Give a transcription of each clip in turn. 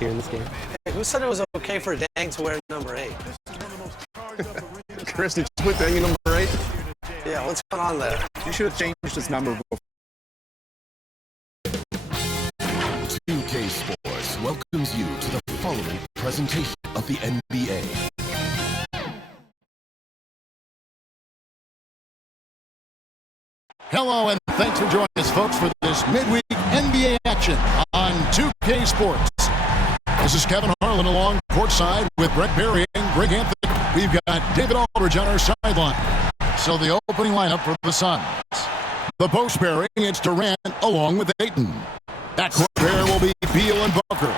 here in this game. Hey, who said it was okay for Dang to wear number 8? Chris, did you put Dang in number 8? Yeah, what's going on there? You should have changed his number before. 2K Sports welcomes you to the following presentation of the NBA. Hello, and thanks for joining us, folks, for this midweek NBA action on 2K Sports. This is Kevin Harlan along courtside with Brett Berry and Greg Anthony. We've got David Aldridge on our sideline. So the opening lineup for the Suns. The post pairing, it's Durant along with Ayton. That court pair will be Beal and Booker.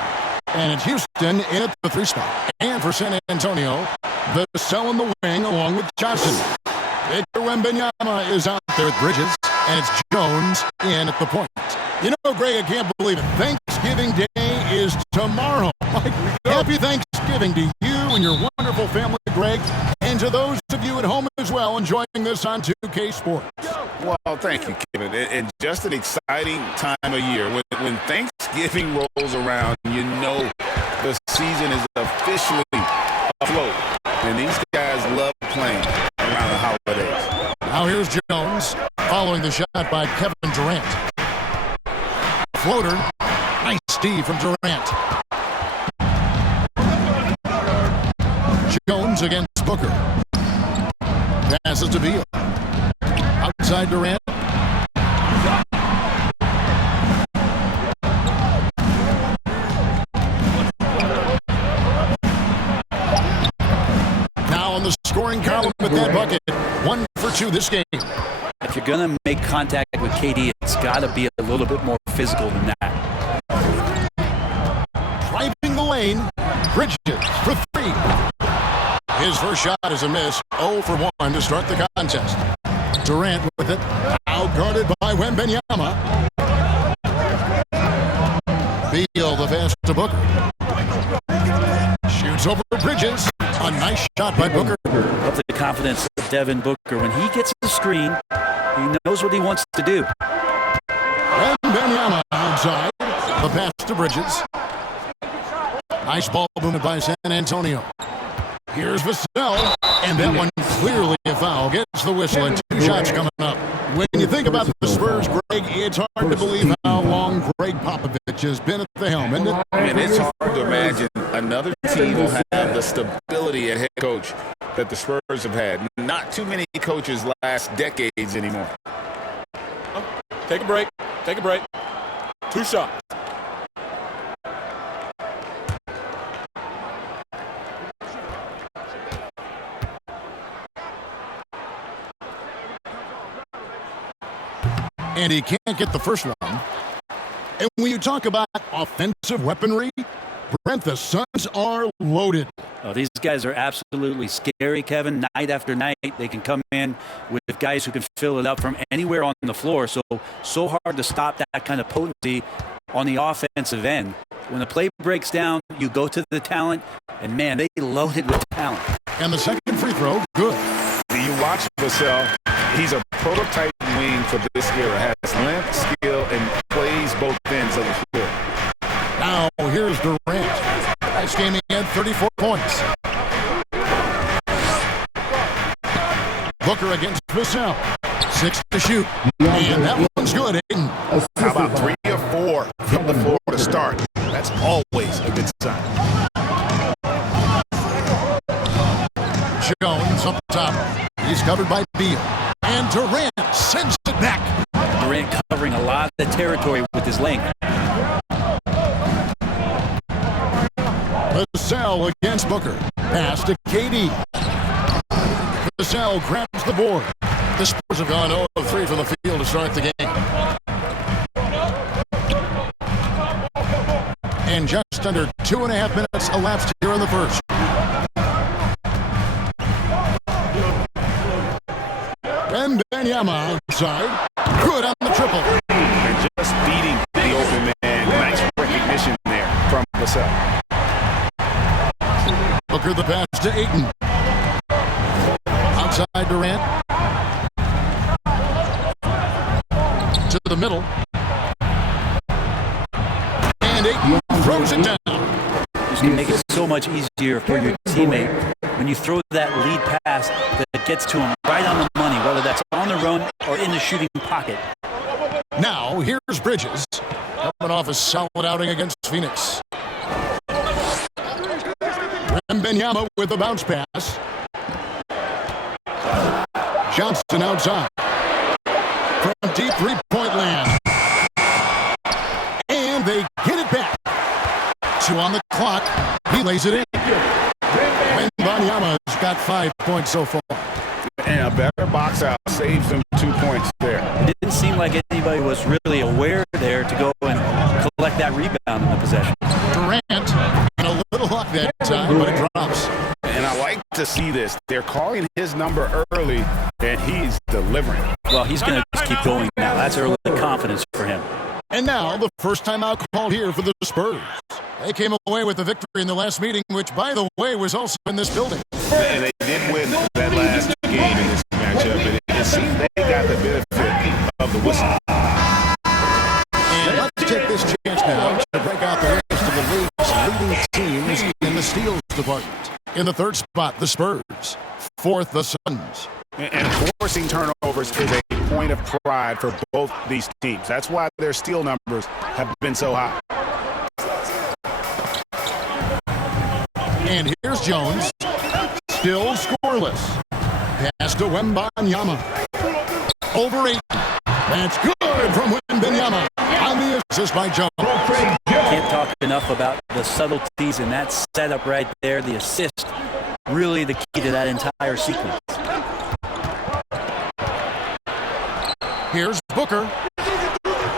And it's Houston in at the 3 spot. And for San Antonio, the Vassell in the wing along with Johnson. Victor Wembanyama is out there with Bridges, and it's Jones in at the point. You know, Greg, I can't believe it. Thanksgiving Day is tomorrow. Happy Thanksgiving to you and your wonderful family, Greg, and to those of you at home as well enjoying this on 2K Sports. Well, thank you, Kevin. And just an exciting time of year. When Thanksgiving rolls around, you know the season is officially afloat. And these guys love playing around the holidays. Now here's Jones following the shot by Kevin Durant. Floater. Nice D from Durant. Jones against Booker. Passes to Beal. Outside Durant. Now on the scoring column with that bucket. 1 for 2 this game. If you're going to make contact with KD, it's got to be a little bit more physical than that. Driving the lane. Bridges for 3. His first shot is a miss. 0 for 1 to start the contest. Durant with it. Outguarded by Wembanyama. Beal the pass to Booker. Shoots over Bridges. A nice shot by Booker. Love the confidence of Devin Booker. When he gets the screen, he knows what he wants to do. Wembanyama outside. The pass to Bridges. Nice ball movement by San Antonio. Here's Vassell, and that one clearly a foul. Gets the whistle and 2 shots coming up. When you think about the Spurs, Greg, it's hard to believe how long Greg Popovich has been at the helm, isn't it? And it's hard to imagine another team will have the stability at head coach that the Spurs have had. Not too many coaches last decades anymore. Take a break. Take a break. 2 shots. And he can't get the first one. And when you talk about offensive weaponry, Brent, the Suns are loaded. Oh, these guys are absolutely scary, Kevin. Night after night, they can come in with guys who can fill it up from anywhere on the floor. So hard to stop that kind of potency on the offensive end. When the play breaks down, you go to the talent, and, man, they loaded with talent. And the second free throw, good. Do you watch Vassell? He's a prototype wing for this era. Has length, skill, and plays both ends of the floor. Now here's Durant. Last game he had 34 points. Booker against Vassell. 6 to shoot. And that one's good, Ayton. How about 3 or 4 from the floor to start? That's always a good sign. Jones up top. He's covered by Beal. And Durant sends it back. Durant covering a lot of the territory with his length. Vassell against Booker. Pass to KD. Vassell grabs the board. The Spurs have gone 0 of 3 from the field to start the game. And just under 2.5 minutes elapsed here in the first. Wembanyama outside. Good on the triple. And just beating the open man. Nice recognition there from Vassell. Booker the pass to Ayton. Outside Durant. To the middle. And Ayton throws it down. can make it so much easier for your teammate when you throw that lead pass that gets to him right on the money, whether that's on the run or in the shooting pocket. Now, here's Bridges, coming off a solid outing against Phoenix. Wembanyama with the bounce pass. Johnson outside. From deep three-point land. And they get it back. 2 on the clock. He lays it in. Wembanyama's got 5 points so far. And a better box out saves them 2 points there. It didn't seem like anybody was really aware there to go and collect that rebound in the possession. Durant, and a little luck that time, but it drops. And I like to see this. They're calling his number early, and he's delivering. Well, he's going to just keep going now. That's early confidence for him. And now, the first time out called here for the Spurs. They came away with the victory in the last meeting, which, by the way, was also in this building. And they did win that last game in this matchup, and it seems they got the benefit of the whistle. And let's take this chance now to break out the rest of the league's leading teams in the steals department. In the third spot, the Spurs. Fourth, the Suns. And forcing turnovers is a point of pride for both these teams. That's why their steal numbers have been so high. And here's Jones. Still scoreless. Pass to Wembanyama. Over 8. That's good from Wembanyama. On the assist by Jones. Can't talk enough about the subtleties in that setup right there. The assist, really the key to that entire sequence. Here's Booker.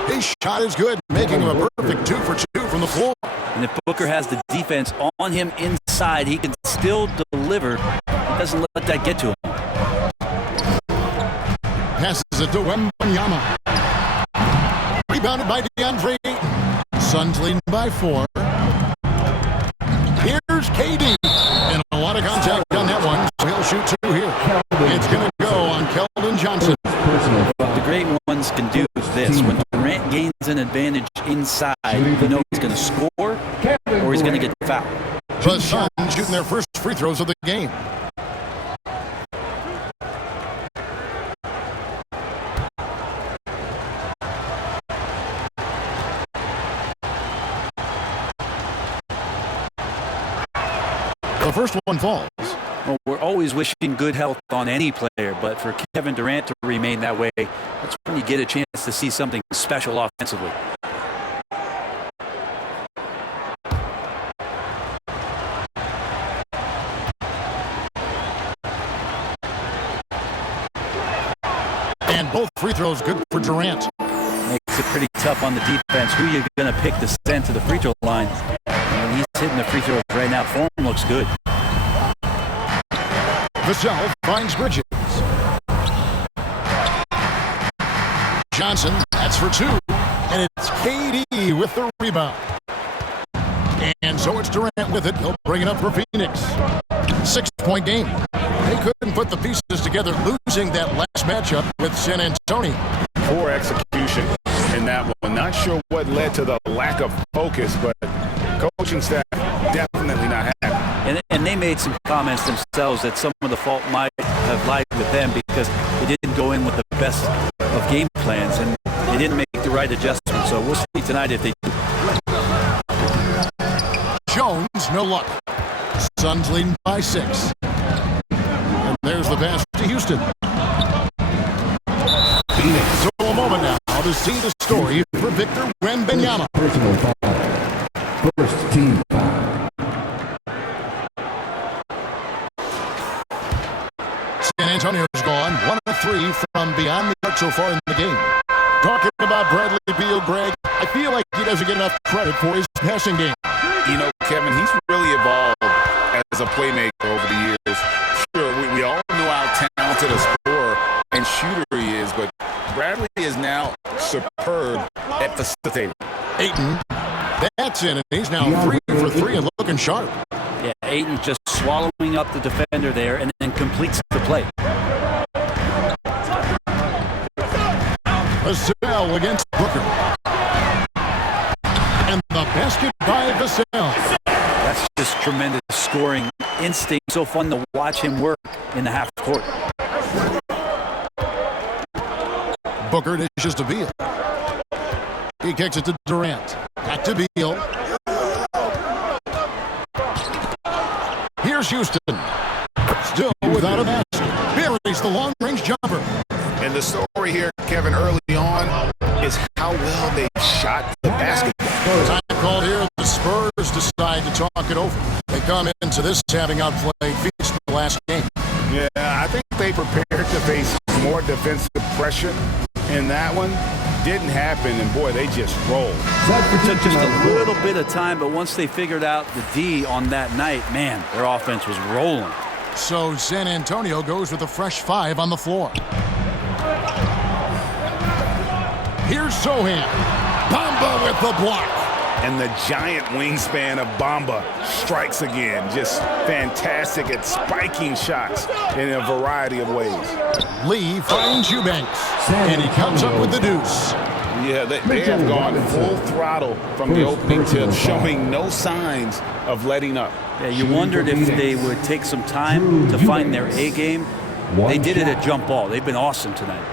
His shot is good, making him a perfect 2 for 2 from the floor. And if Booker has the defense on him inside, he can still deliver. He doesn't let that get to him. Passes it to Wembanyama. Rebounded by DeAndre. Suns leading by 4. Here's KD. And a lot of contact on that one, so he'll shoot 2 here. It's going to go on Keldon Johnson. The great ones can do this. When Durant gains an advantage inside, you know he's going to score or he's going to get fouled. The Suns shooting their first free throws of the game. The first one falls. Well, we're always wishing good health on any player, but for Kevin Durant to remain that way, that's when you get a chance to see something special offensively. And both free throws good for Durant. Makes it pretty tough on the defense. Who are you going to pick to send to the free throw line? And he's hitting the free throws right now. Form looks good. Vassell finds Bridges. Johnson, that's for 2. And it's KD with the rebound. And so it's Durant with it. He'll bring it up for Phoenix. 6-point game. They couldn't put the pieces together, losing that last matchup with San Antonio. Poor execution in that one. Not sure what led to the lack of focus, but coaching staff definitely not happy. And they made some comments themselves that some of the fault might have lied with them because they didn't go in with the best of game plans and they didn't make the right adjustments. So we'll see tonight if they do. Jones, no luck. Suns leading by 6. And there's the pass to Houston. So a moment now to see the story for Victor Wembanyama. Personal foul. First team foul. San Antonio's gone 1 of 3 from beyond the arc so far in the game. Talking about Bradley Beal, Greg, I feel like he doesn't get enough credit for his passing game. You know, Kevin, he's really evolved as a playmaker over the years. Sure, we all knew how talented a scorer and shooter he is, but Bradley is now superb at facilitating. Ayton, that's in, and he's now 3 for 3 and looking sharp. Yeah, Ayton just swallowing up the defender there and then completes the play. Vassell against Booker. And the basket by Vassell. That's just instinct. So fun to watch him work in the half court. Booker dishes to Beal. He kicks it to Durant. Back to Beal. Here's Houston. Still without a basket. Buries the long-range jumper. And the story here, Kevin, early on is how well they shot the basketball. Time called here. The Spurs decide to talk it over. They come into this having outplayed Phoenix in the last game. Yeah, I think they prepared to face more defensive pressure in that one. Didn't happen, and boy, they just rolled. It took just a little bit of time, but once they figured out the D on that night, man, their offense was rolling. So San Antonio goes with a fresh 5 on the floor. Here's Sohan. Bamba with the block. And the giant wingspan of Bamba strikes again. Just fantastic at spiking shots in a variety of ways. Lee finds Eubanks, and he comes up with the deuce. Yeah, they have gone full throttle from the opening tip, showing no signs of letting up. Yeah, you wondered if they would take some time to find their A game. They did it at jump ball. They've been awesome tonight.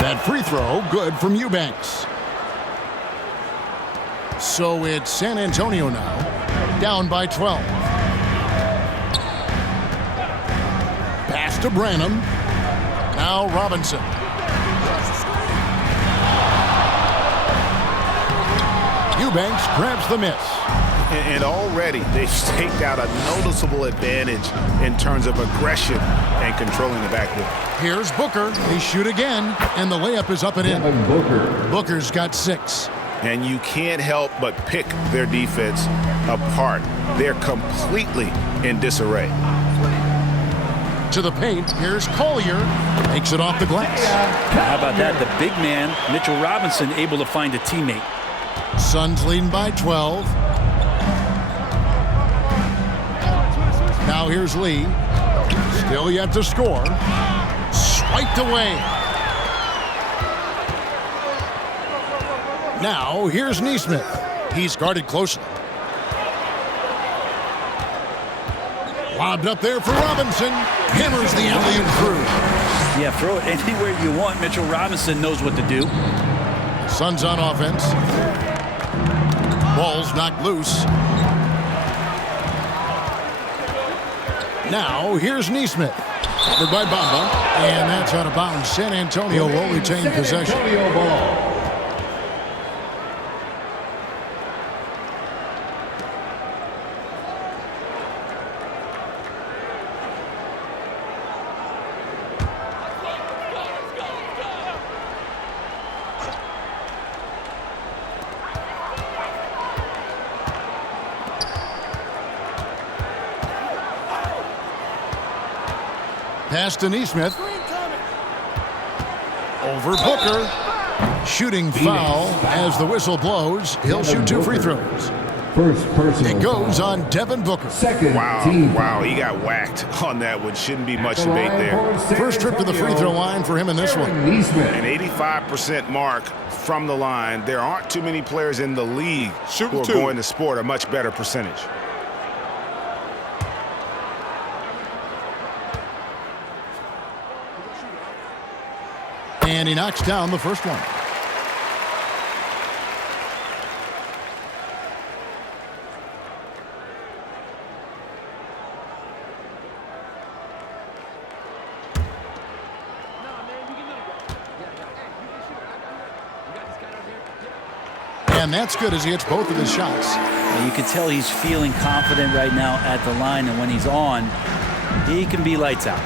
That free throw, good from Eubanks. So it's San Antonio now, down by 12. Pass to Branham. Now Robinson. Eubanks grabs the miss. And already they've staked out a noticeable advantage in terms of aggression and controlling the backcourt. Here's Booker. They shoot again, and the layup is up and in. Booker's got 6. And you can't help but pick their defense apart. They're completely in disarray. To the paint, here's Collier. Takes it off the glass. How about that? The big man, Mitchell Robinson, able to find a teammate. Suns leading by 12. Now here's Lee. Still yet to score. Swiped away. Now here's Nesmith. He's guarded closely. Lobbed up there for Robinson. Hammers the alley-oop through. Yeah, throw it anywhere you want. Mitchell Robinson knows what to do. Suns on offense. Ball's knocked loose. Now here's Nesmith. Covered by Bamba. And that's out of bounds. San Antonio will retain possession. Pass to Nesmith. Over Booker. Shooting foul as the whistle blows. He'll shoot 2 free throws. First person. It goes on Devin Booker. Second Wow, he got whacked on that one. Shouldn't be much debate there. First trip to the free throw line for him in this one. An 85% mark from the line. There aren't too many players in the league who are going to sport a much better percentage. And he knocks down the first one. And that's good as he hits both of his shots. And you can tell he's feeling confident right now at the line, and when he's on, he can be lights out.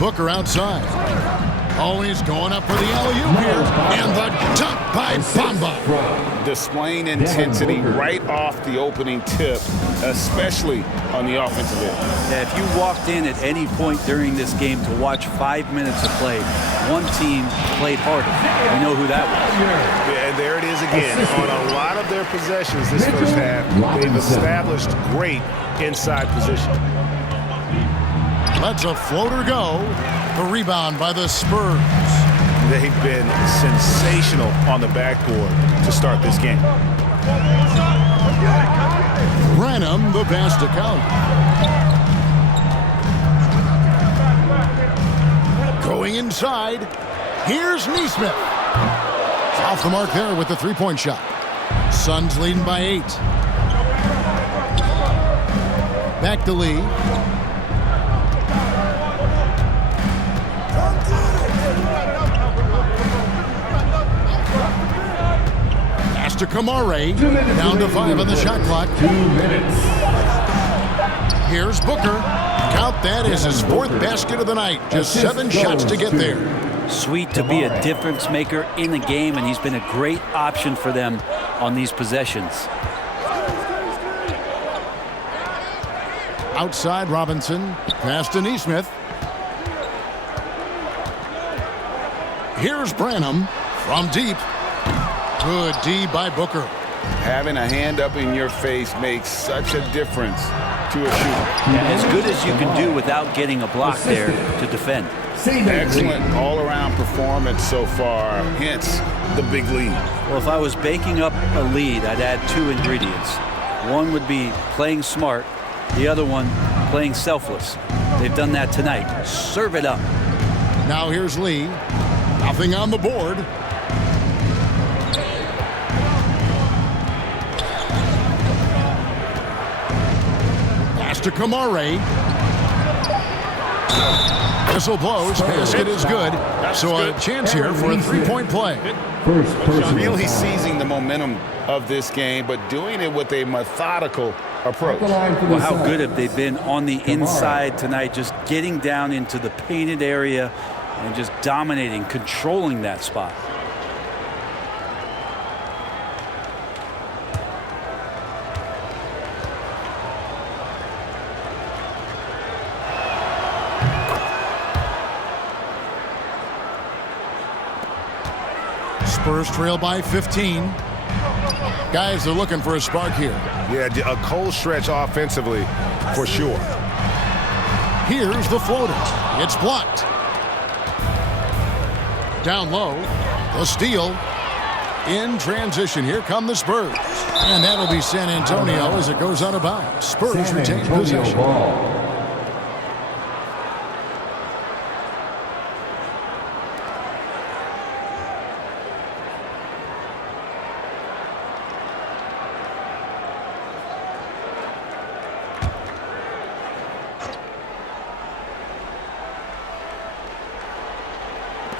Booker outside. Always going up for the alley-oop here. And the dunk by Bamba. Displaying intensity right off the opening tip especially on the offensive end. Yeah, if you walked in at any point during this game to watch 5 minutes of play, one team played harder. You know who that was. Yeah, and there it is again. On a lot of their possessions this first half, they've established great inside position. Lets a floater go. The rebound by the Spurs. They've been sensational on the backboard to start this game. Branham, the pass to Count. Going inside. Here's Neesmith. Off the mark there with the three-point shot. Suns leading by 8. Back to Lee. Pass to Kamare. Down to 5 on the shot clock. 2 minutes. Here's Booker. Count that as his 4th basket of the night. Just 7 shots to get there. Sweet to be a difference maker in the game, and he's been a great option for them on these possessions. Outside Robinson. Pass to Neesmith. Here's Branham from deep. Good D by Booker. Having a hand up in your face makes such a difference to a shooter. Yeah, as good as you can do without getting a block there to defend. Excellent all-around performance so far, hence the big lead. Well, if I was baking up a lead, I'd add 2 ingredients. One would be playing smart, the other one playing selfless. They've done that tonight. Serve it up. Now here's Lee. Nothing on the board. Pass to Kamare. Whistle blows. Basket is good. So a chance here for a three-point play. First person. Really seizing the momentum of this game, but doing it with a methodical approach. Well, how good have they been on the inside tonight, just getting down into the painted area and just dominating, controlling that spot. Spurs trail by 15. Guys are looking for a spark here. Yeah, a cold stretch offensively for sure. Here's the floater. It's blocked. Down low. The steal. In transition. Here come the Spurs. And that'll be San Antonio as it goes out of bounds. Spurs retain possession. Ball.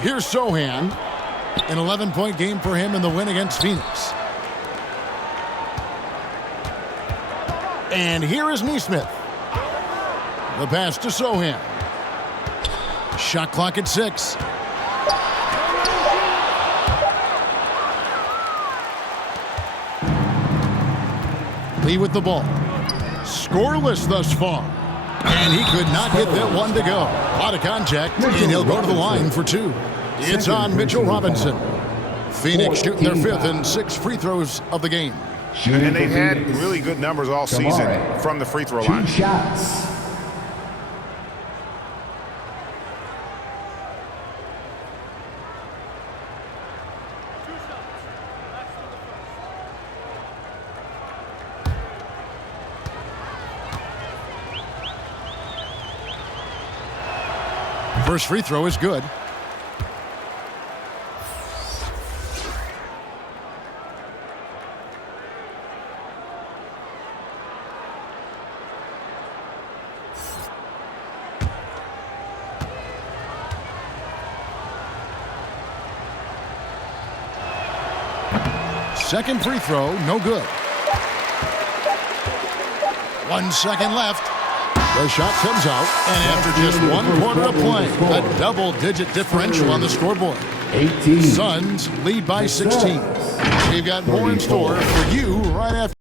Here's Sohan. An 11-point game for him in the win against Phoenix. And here is Neesmith. The pass to Sohan. Shot clock at 6. Lee with the ball. Scoreless thus far. And he could not get that one to go. A lot of contact, and he'll go to the line for 2. It's on Mitchell Robinson. Phoenix shooting their 5th and 6th free throws of the game. And they've had really good numbers all season from the free throw line. 2 shots. First free throw is good. Second free throw, no good. 1 second left. The shot comes out, and after just 1 quarter of play, a double-digit differential on the scoreboard. 18. Suns lead by 16. We've got more in store for you right after.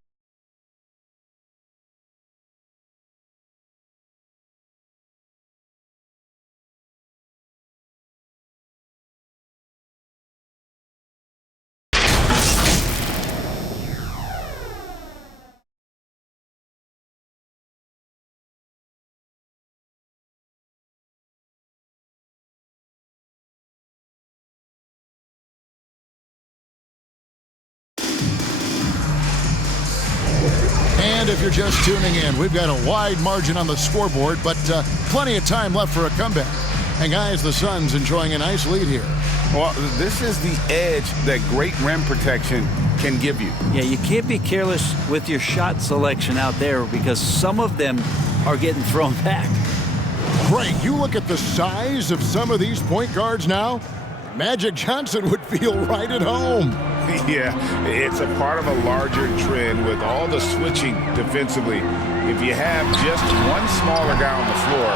if you're just tuning in, we've got a wide margin on the scoreboard, but plenty of time left for a comeback. And guys, the Suns enjoying a nice lead here. Well, this is the edge that great rim protection can give you. Yeah, you can't be careless with your shot selection out there because some of them are getting thrown back. Greg, you look at the size of some of these point guards now, Magic Johnson would feel right at home. Yeah, it's a part of a larger trend with all the switching defensively. If you have just one smaller guy on the floor,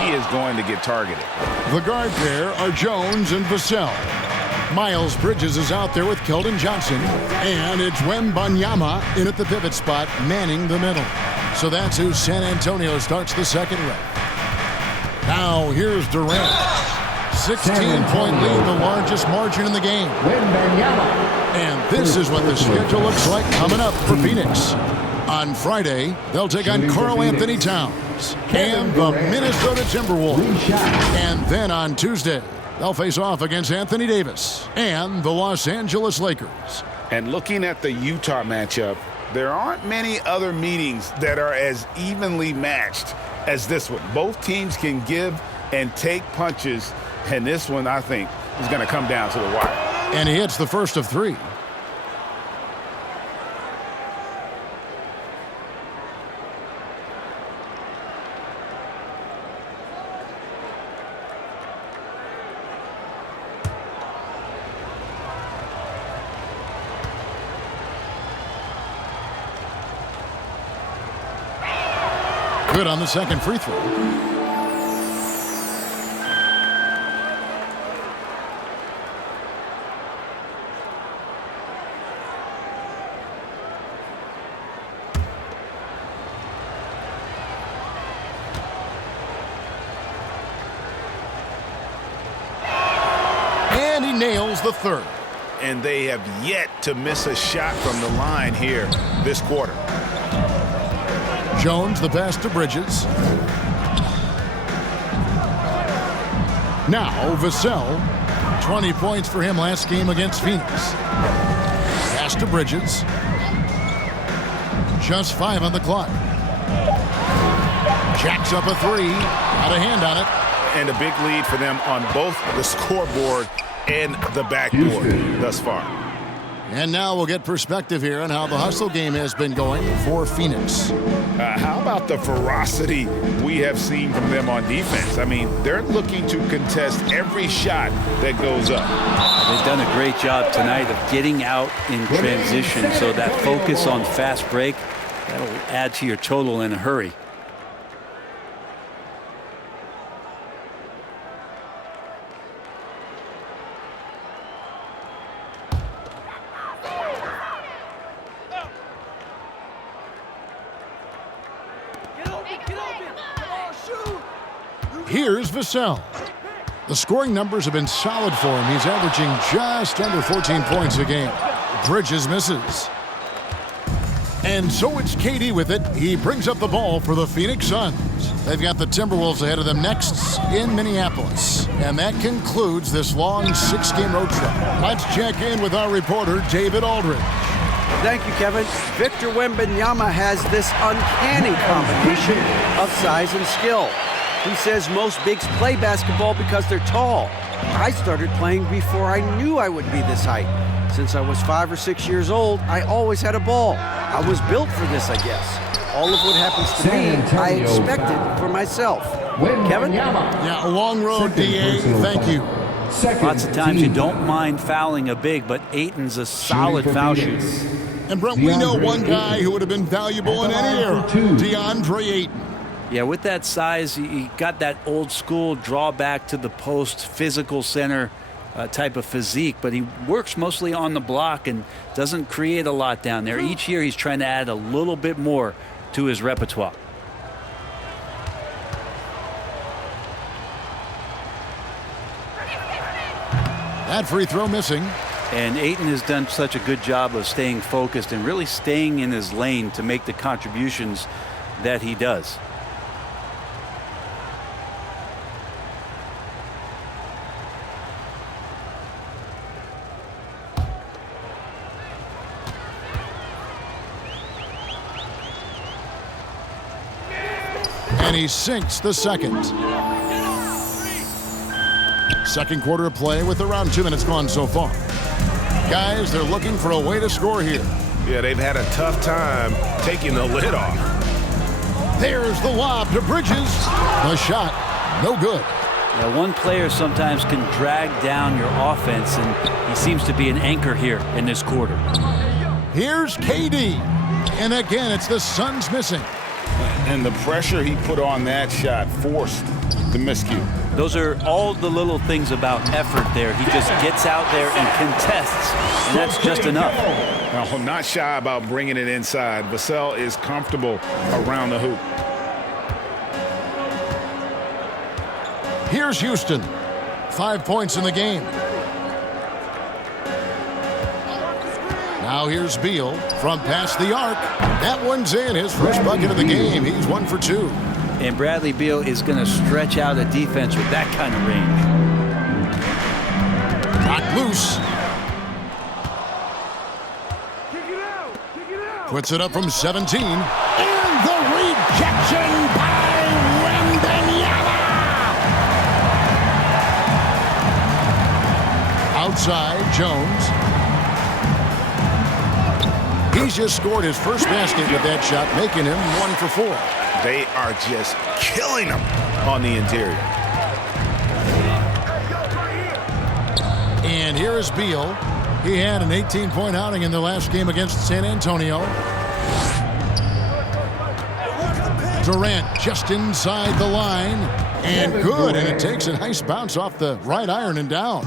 he is going to get targeted. The guard pair are Jones and Vassell. Miles Bridges is out there with Keldon Johnson, and it's Wembanyama in at the pivot spot, manning the middle. So that's who San Antonio starts the second with. Now here's Durant. 16-point lead, the largest margin in the game. And this is what the schedule looks like coming up for Phoenix. On Friday, they'll take on Karl Anthony Towns and the Minnesota Timberwolves. And then on Tuesday, they'll face off against Anthony Davis and the Los Angeles Lakers. And looking at the Utah matchup, there aren't many other meetings that are as evenly matched as this one. Both teams can give and take punches, and this one, I think, is going to come down to the wire. And he hits the first of three. Good on the second free throw. And he nails the third. And they have yet to miss a shot from the line here this quarter. Jones, the pass to Bridges. Now, Vassell. 20 points for him last game against Phoenix. Pass to Bridges. Just 5 on the clock. Jacks up a three. Got a hand on it. And a big lead for them on both the scoreboard and the backboard thus far. And now we'll get perspective here on how the hustle game has been going for Phoenix. How about the ferocity we have seen from them on defense? I mean, they're looking to contest every shot that goes up. They've done a great job tonight of getting out in transition, so that focus on fast break, that'll add to your total in a hurry. Here's Vassell. The scoring numbers have been solid for him. He's averaging just under 14 points a game. Bridges misses. And so it's KD with it. He brings up the ball for the Phoenix Suns. They've got the Timberwolves ahead of them next in Minneapolis. And that concludes this long 6-game road trip. Let's check in with our reporter, David Aldridge. Thank you, Kevin. Victor Wembanyama has this uncanny combination of size and skill. He says most bigs play basketball because they're tall. I started playing before I knew I would be this height. Since I was 5 or 6 years old, I always had a ball. I was built for this, I guess. All of what happens to me, I expected for myself. Kevin? Yeah, a long road, D.A. Thank you. Lots of times you don't mind fouling a big, but Ayton's a solid foul shooter. And Brent, we know one guy who would have been valuable in any era, DeAndre Ayton. Yeah, with that size, he got that old school draw back to the post, physical center type of physique, but he works mostly on the block and doesn't create a lot down there. Each year he's trying to add a little bit more to his repertoire. That free throw missing. And Ayton has done such a good job of staying focused and really staying in his lane to make the contributions that he does. And he sinks the second. Second quarter of play with around 2 minutes gone so far. Guys, they're looking for a way to score here. Yeah, they've had a tough time taking the lid off. There's the lob to Bridges. The shot, no good. Yeah, one player sometimes can drag down your offense, and he seems to be an anchor here in this quarter. Here's KD. And again, it's the Suns missing. And the pressure he put on that shot forced the miscue. Those are all the little things about effort there. He just gets out there and contests, and that's just enough. Now, not shy about bringing it inside. Vassell is comfortable around the hoop. Here's Houston. 5 points in the game. Now here's Beal from past the arc. That one's in. His first bucket of the game. He's 1 for 2. And Bradley Beal is going to stretch out a defense with that kind of range. Got loose. Puts it up from 17. And the rejection by Wembanyama. Outside, Jones. He's just scored his first basket with that shot, making him 1 for 4. They are just killing them on the interior. And here is Beal. He had an 18-point outing in their last game against San Antonio. Durant just inside the line. And good. And it takes a nice bounce off the right iron and down.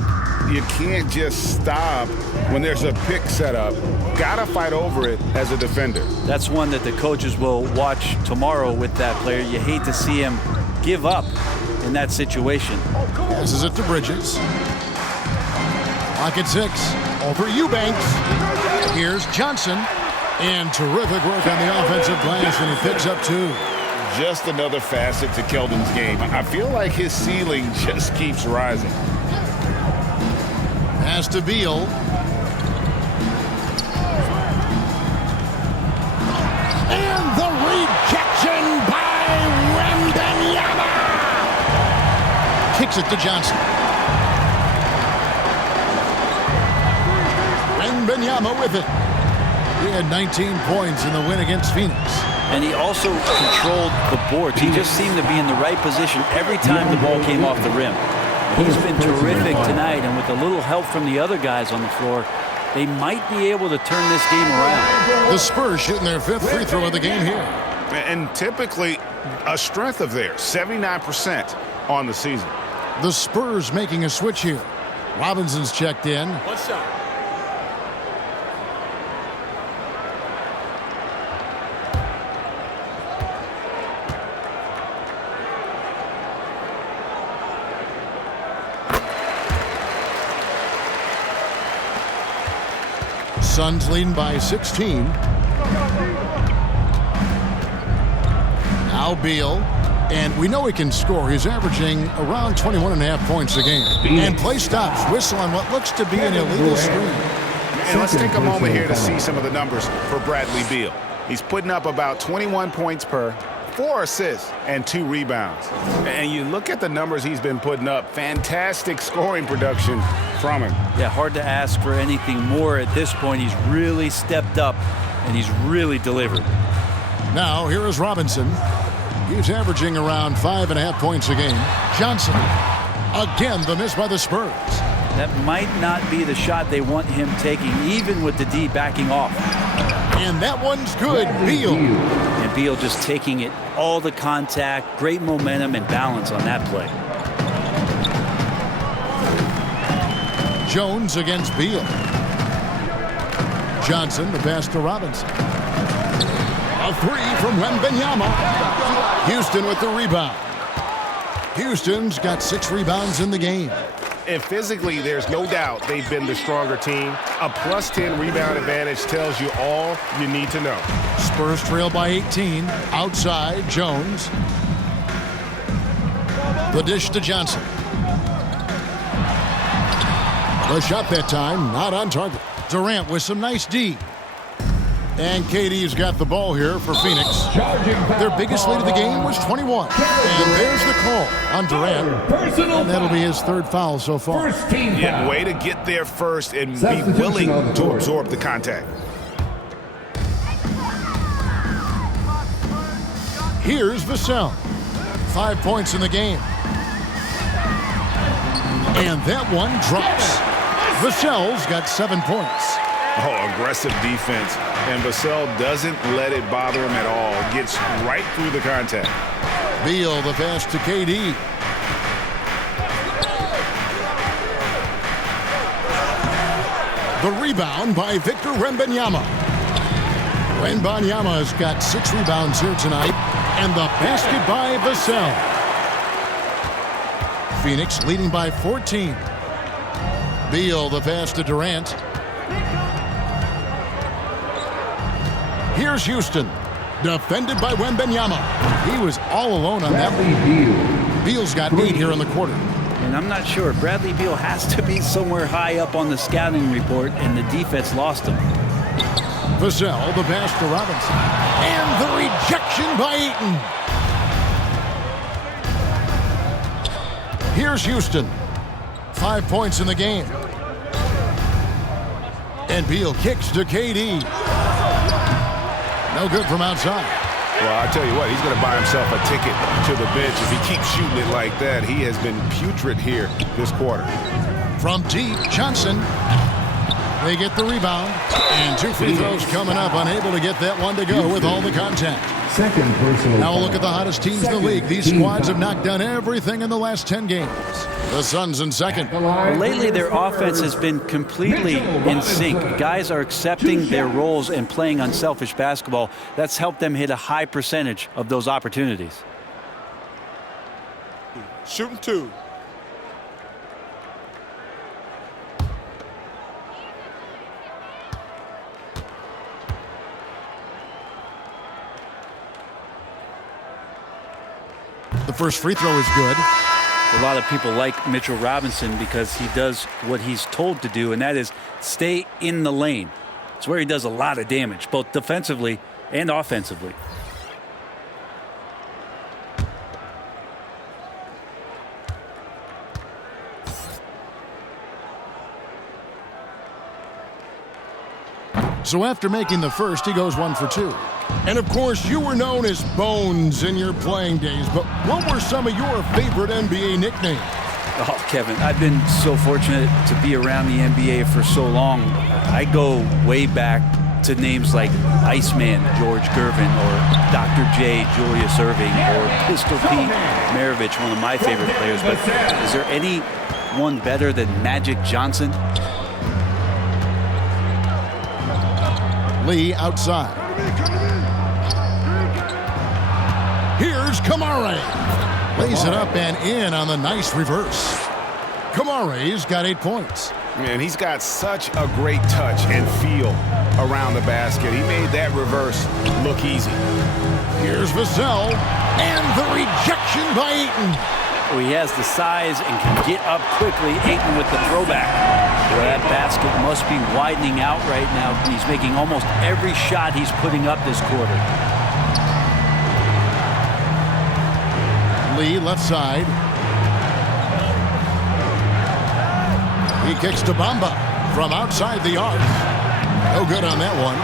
You can't just stop when there's a pick set up. Gotta fight over it as a defender. That's one that the coaches will watch tomorrow with that player. You hate to see him give up in that situation. Passes it to Bridges. Pocket 6. Over Eubanks. Here's Johnson. And terrific work on the offensive glass, and he picks up 2. Just another facet to Keldon's game. I feel like his ceiling just keeps rising. Pass to Beal. And the rejection by Wembanyama. Kicks it to Johnson. Wembanyama with it. He had 19 points in the win against Phoenix. And he also controlled the boards. He just seemed to be in the right position every time the ball came off the rim. He's been terrific tonight, and with a little help from the other guys on the floor, they might be able to turn this game around. The Spurs shooting their 5th free throw of the game here. And typically a strength of theirs, 79% on the season. The Spurs making a switch here. Robinson's checked in. One shot. Suns leading by 16. Now Beal. And we know he can score. He's averaging around 21.5 points a game. And play stops. Whistle on what looks to be an illegal screen. And let's take a moment here to see some of the numbers for Bradley Beal. He's putting up about 21 points per, 4 assists, and 2 rebounds. And you look at the numbers he's been putting up, fantastic scoring production from him. Yeah, hard to ask for anything more at this point. He's really stepped up, and he's really delivered. Now, here is Robinson. He's averaging around 5.5 points a game. Johnson, again, the miss by the Spurs. That might not be the shot they want him taking, even with the D backing off. And that one's good. Beal. And Beal just taking it, all the contact, great momentum and balance on that play. Jones against Beal. Johnson, the pass to Robinson. A 3 from Wembanyama. Houston with the rebound. Houston's got 6 rebounds in the game. And physically, there's no doubt they've been the stronger team. A +10 rebound advantage tells you all you need to know. Spurs trail by 18. Outside, Jones. The dish to Johnson. The shot that time, not on target. Durant with some nice D. And KD's got the ball here for Phoenix. Charging foul. Their biggest lead of the game was 21. And there's the call on Durant. And that'll be his third foul so far. First team Yeah, foul. way to get there first and be Substitution willing on the to court. absorb the contact. Here's Vassell. 5 points in the game. And that one drops. Vassell's got 7 points. Oh, aggressive defense. And Vassell doesn't let it bother him at all. Gets right through the contact. Beal, the pass to KD. The rebound by Victor Wembanyama. Wembanyama's got 6 rebounds here tonight. And the basket by Vassell. Phoenix leading by 14. Beal, the pass to Durant. Here's Houston. Defended by Wembanyama. He was all alone on that Bradley one. Beal. Beal's got 8 here in the quarter. And I'm not sure. Bradley Beal has to be somewhere high up on the scouting report, and the defense lost him. Vassell, the pass to Robinson. And the rejection by Ayton. Here's Houston. 5 points in the game. And Beal kicks to KD. No good from outside. Well, I tell you what, he's going to buy himself a ticket to the bench if he keeps shooting it like that. He has been putrid here this quarter. From deep, Johnson. They get the rebound. And 2 free throws coming up. Unable to get that one to go with all the contact. Second personal Now foul. we'll look at the hottest teams in the league. These squads have knocked down everything in the last 10 games. The Suns in second. Lately, their offense has been completely in sync. Guys are accepting their roles and playing unselfish basketball. That's helped them hit a high percentage of those opportunities. Shooting 2. The first free throw is good. A lot of people like Mitchell Robinson because he does what he's told to do, and that is stay in the lane. It's where he does a lot of damage, both defensively and offensively. So after making the first, he goes 1 for 2. And of course, you were known as Bones in your playing days, but what were some of your favorite NBA nicknames? Oh, Kevin, I've been so fortunate to be around the NBA for so long. I go way back to names like Iceman George Gervin or Dr. J Julius Erving or Pistol Pete Maravich, one of my favorite players. But is there anyone better than Magic Johnson? Lee outside. Here's Kamare. Lays it up and in on the nice reverse. Kamare's got 8 points. Man, he's got such a great touch and feel around the basket. He made that reverse look easy. Here's Vassell. And the rejection by Ayton. He has the size and can get up quickly. Ayton with the throwback. Well, that basket must be widening out right now. He's making almost every shot he's putting up this quarter. Lee left side. He kicks to Bamba from outside the arc. No good on that one.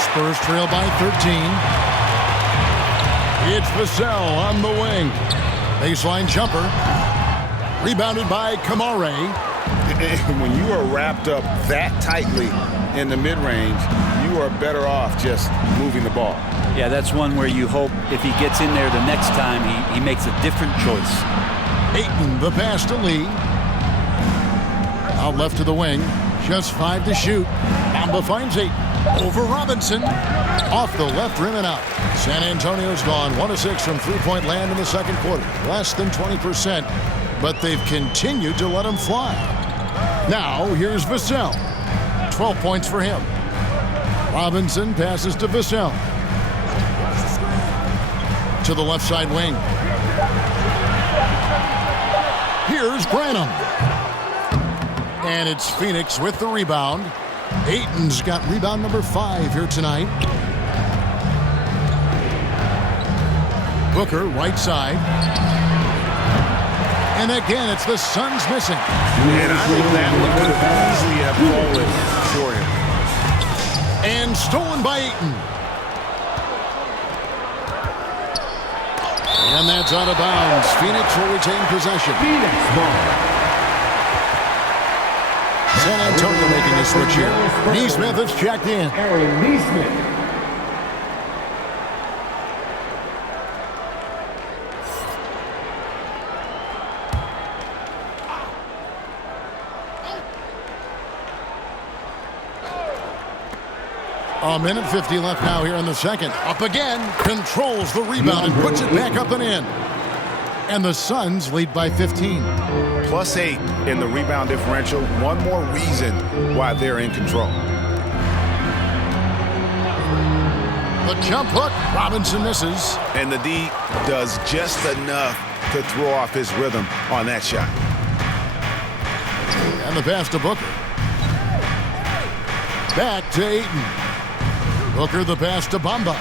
Spurs trail by 13. It's Vassell on the wing. Baseline jumper. Rebounded by Kamare. When you are wrapped up that tightly in the mid-range, you are better off just moving the ball. Yeah, that's one where you hope if he gets in there the next time, he makes a different choice. Ayton, the pass to Lee. Out left to the wing. Just 5 to shoot. Bamba finds Ayton. Over Robinson. Off the left rim and out. San Antonio's gone 1 of 6 from three-point land in the second quarter. Less than 20%, but they've continued to let him fly. Now, here's Vassell. 12 points for him. Robinson passes to Vassell. To the left side wing. Here's Branham. And it's Phoenix with the rebound. Ayton's got rebound number 5 here tonight. Booker, right side. And again, it's the Suns missing. And I think that one could have easily have fallen for him. And stolen by Ayton. And that's out of bounds. Phoenix will retain possession. Phoenix ball. San Antonio making a switch here. Neesmith is checked in. Aaron Neesmith. A minute 50 left now here in the second. Up again, controls the rebound and puts it back up and in. And the Suns lead by 15. +8 in the rebound differential. One more reason why they're in control. The jump hook, Robinson misses. And the D does just enough to throw off his rhythm on that shot. And the pass to Booker. Back to Ayton. Booker the pass to Bamba.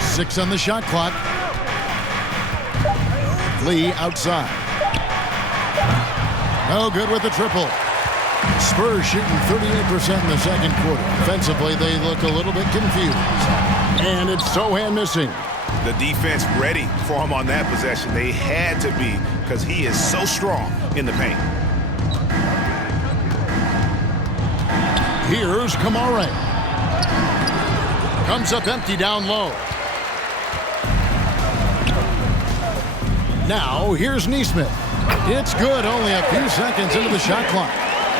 6 on the shot clock. Lee outside. No good with the triple. Spurs shooting 38% in the second quarter. Offensively, they look a little bit confused. And it's Sohan missing. The defense ready for him on that possession. They had to be because he is so strong in the paint. Here's Kamare. Comes up empty down low. Now, here's Neesmith. It's good, only a few seconds into the shot clock.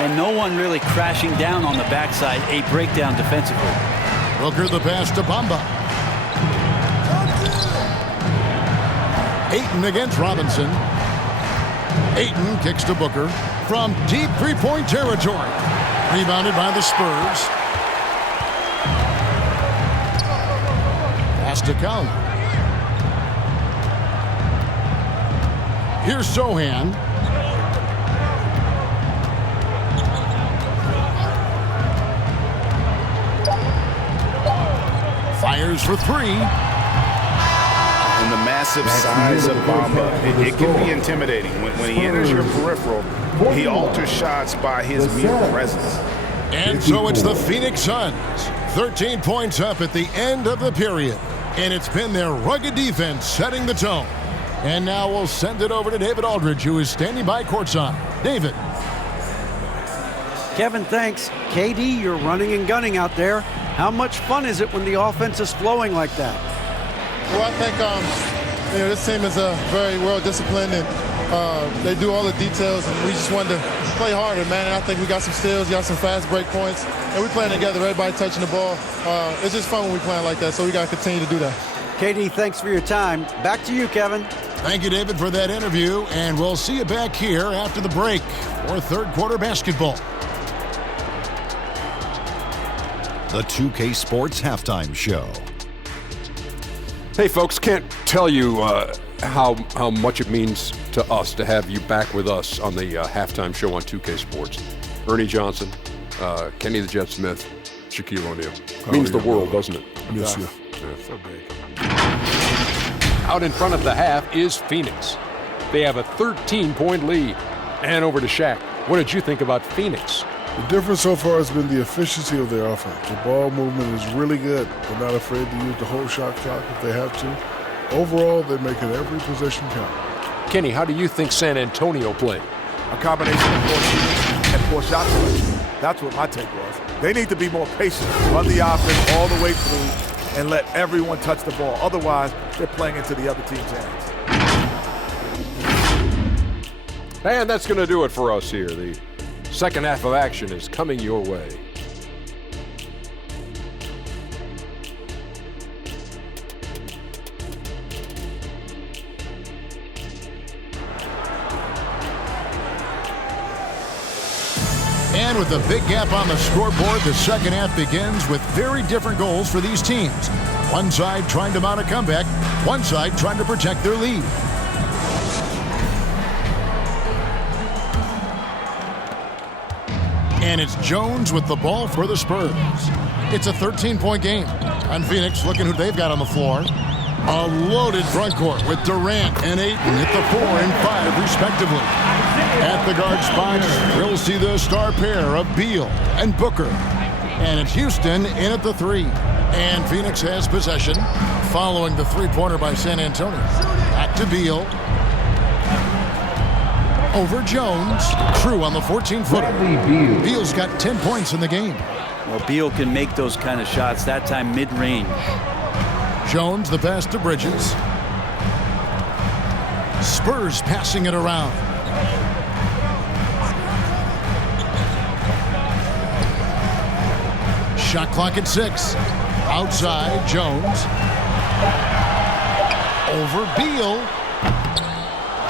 And no one really crashing down on the backside. A breakdown defensively. Booker the pass to Bamba. Ayton against Robinson. Ayton kicks to Booker from deep three-point territory. Rebounded by the Spurs. Pass to Cowley. Here's Sohan. Fires for 3. And the massive size of Bamba, it can be intimidating. When he enters your peripheral, he alters shots by his mere presence. And so it's the Phoenix Suns. 13 points up at the end of the period. And it's been their rugged defense setting the tone. And now we'll send it over to David Aldridge, who is standing by courtside. David. Kevin, thanks. KD, you're running and gunning out there. How much fun is it when the offense is flowing like that? Well, I think this team is very well disciplined, and they do all the details, and we just wanted to play harder, man. And I think we got some steals, got some fast break points, and we're playing together, everybody touching the ball. It's just fun when we playing like that, so we got to continue to do that. KD, thanks for your time. Back to you, Kevin. Thank you, David, for that interview, and we'll see you back here after the break for third quarter basketball. The 2K Sports Halftime Show. Hey, folks, can't tell you how much it means to us to have you back with us on the halftime show on 2K Sports. Ernie Johnson, Kenny the Jet Smith, Shaquille O'Neal. Means the world, doesn't it? Miss you. Yeah. So big. Out in front of the half is Phoenix. They have a 13-point lead. And over to Shaq. What did you think about Phoenix? The difference so far has been the efficiency of their offense. The ball movement is really good. They're not afraid to use the whole shot clock if they have to. Overall, they're making every possession count. Kenny, how do you think San Antonio played? A combination of poor shooting and poor shot selection. That's what my take was. They need to be more patient, run the offense all the way through, and let everyone touch the ball. Otherwise, they're playing into the other team's hands. And that's going to do it for us here. The second half of action is coming your way. And with a big gap on the scoreboard, the second half begins with very different goals for these teams. One side trying to mount a comeback, one side trying to protect their lead. And it's Jones with the ball for the Spurs. It's a 13-point game. And Phoenix looking who they've got on the floor. A loaded front court with Durant and Ayton at the 4 and 5 respectively. At the guard spots, we'll see the star pair of Beal and Booker. And it's Houston in at the 3. And Phoenix has possession following the three-pointer by San Antonio. Back to Beal. Over Jones. True on the 14-footer. Beal's got 10 points in the game. Well, Beal can make those kind of shots, that time mid-range. Jones, the pass to Bridges. Spurs passing it around. Shot clock at 6. Outside, Jones. Over Beal.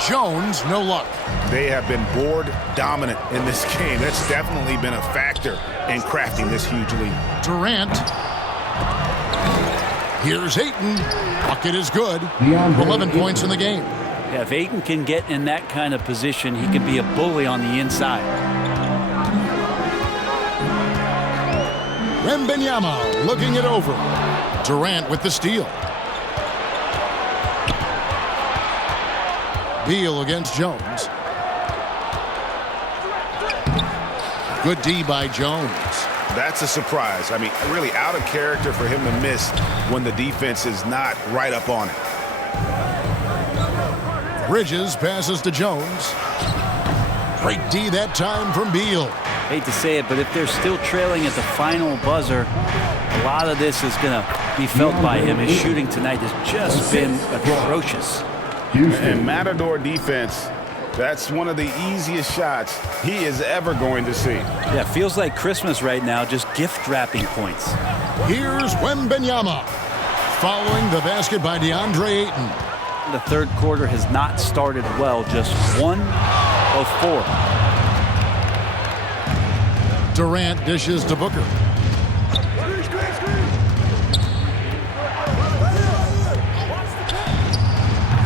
Jones, no luck. They have been board dominant in this game. That's definitely been a factor in crafting this huge lead. Durant. Here's Ayton. Bucket is good. 11 points in the game. Yeah, if Ayton can get in that kind of position, he can be a bully on the inside. Wembanyama looking it over. Durant with the steal. Beal against Jones. Good D by Jones. That's a surprise. I mean, really out of character for him to miss when the defense is not right up on it. Bridges passes to Jones. Great D that time from Beal. Hate to say it, but if they're still trailing at the final buzzer, a lot of this is going to be felt by him. His shooting tonight has just been atrocious. And Matador defense, that's one of the easiest shots he is ever going to see. Yeah, feels like Christmas right now, just gift wrapping points. Here's Wembanyama. Following the basket by DeAndre Ayton. The third quarter has not started well, just 1 of 4. Durant dishes to Booker.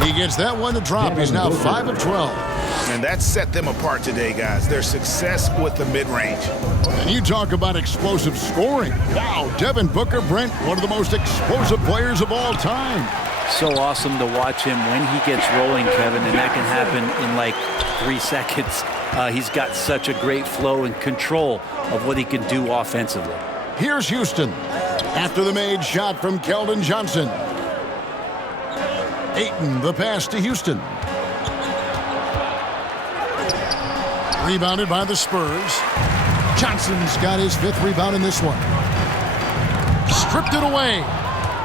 He gets that one to drop. He's now 5 of 12. And that set them apart today, guys. Their success with the mid-range. And you talk about explosive scoring. Wow, Devin Booker, Brent, one of the most explosive players of all time. So awesome to watch him when he gets rolling, Kevin, and that can happen in like 3 seconds. He's got such a great flow and control of what he can do offensively. Here's Houston. After the made shot from Keldon Johnson. Ayton, the pass to Houston. Rebounded by the Spurs. Johnson's got his 5th rebound in this one. Stripped it away.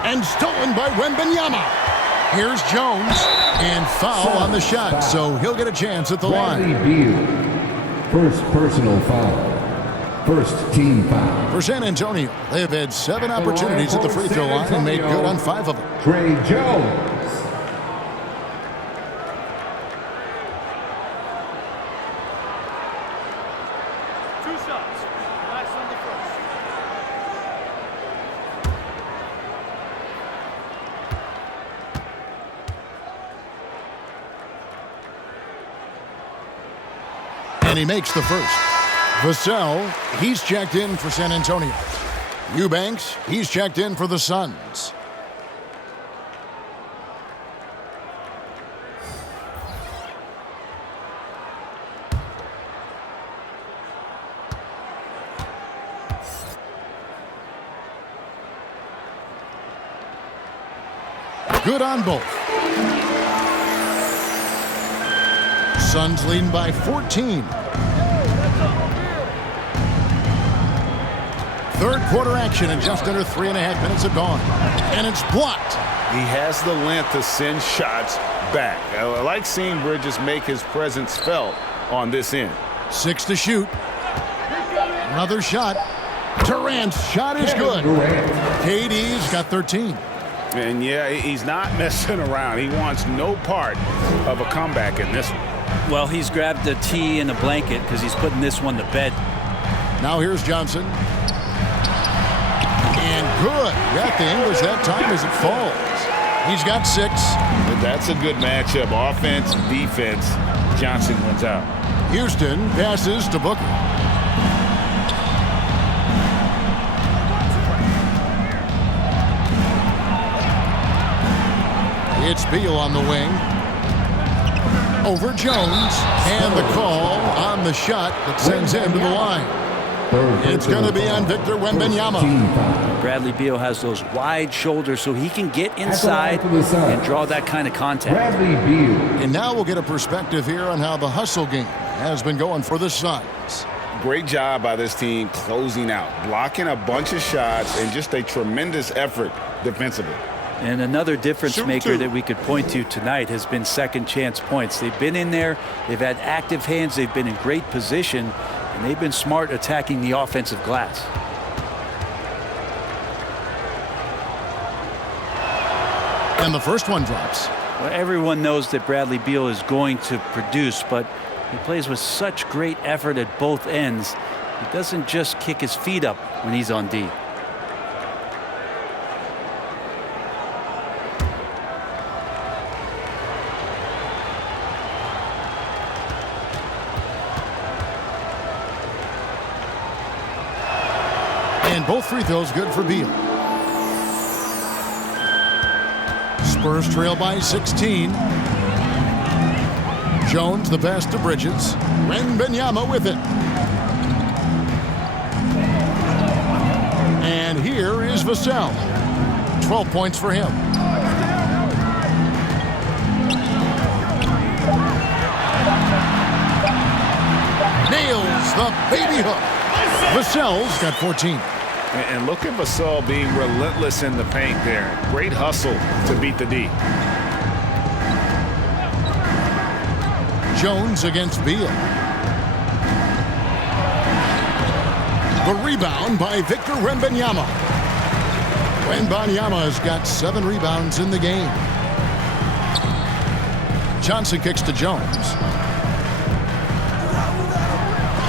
And stolen by Wembanyama. Here's Jones. And foul on the shot, so he'll get a chance at the line. Beal. First personal foul. First team foul. For San Antonio, they've had 7 opportunities at the free throw line and made good on 5 of them. Trey Jones. And he makes the first. Vassell, he's checked in for San Antonio. Eubanks, he's checked in for the Suns. Good on both. Suns leading by 14. Third quarter action and just under 3.5 minutes have gone. And it's blocked. He has the length to send shots back. I like seeing Bridges make his presence felt on this end. 6 to shoot. Another shot. Durant's shot is good. KD's got 13. And yeah, he's not messing around. He wants no part of a comeback in this one. Well, he's grabbed a tee and a blanket because he's putting this one to bed. Now here's Johnson. And good. Got the English that time as it falls. He's got 6. That's a good matchup. Offense, defense. Johnson wins out. Houston passes to Booker. It's Beal on the wing. Over Jones. And the call on the shot that sends him to the line. It's going to be on Victor Wembanyama. Bradley Beal has those wide shoulders so he can get inside and draw that kind of contact. Bradley Beal. And now we'll get a perspective here on how the hustle game has been going for the Suns. Great job by this team closing out, blocking a bunch of shots, and just a tremendous effort defensively. And another difference maker that we could point to tonight has been second chance points. They've been in there, they've had active hands, they've been in great position, and they've been smart attacking the offensive glass. And the first one drops. Well, everyone knows that Bradley Beal is going to produce, but he plays with such great effort at both ends. He doesn't just kick his feet up when he's on D. And both free throws good for Beal. Spurs trail by 16. Jones the pass to Bridges. Wembanyama with it. And here is Vassell. 12 points for him. Nails the baby hook. Vassell's got 14. And look at Vassell being relentless in the paint there. Great hustle to beat the D. Jones against Beal. The rebound by Victor Wembanyama. Wembanyama has got 7 rebounds in the game. Johnson kicks to Jones.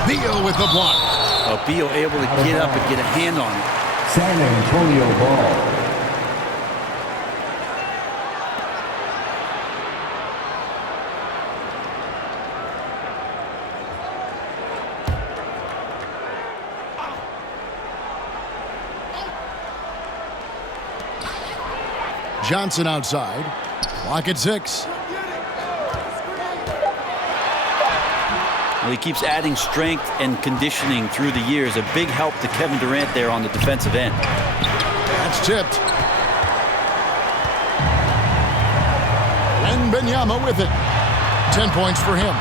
Beal with the block. Beal able to get up and get a hand on it. San Antonio ball. Johnson outside. Clock at 6. Well, he keeps adding strength and conditioning through the years. A big help to Kevin Durant there on the defensive end. That's tipped. Wembanyama with it. 10 points for him.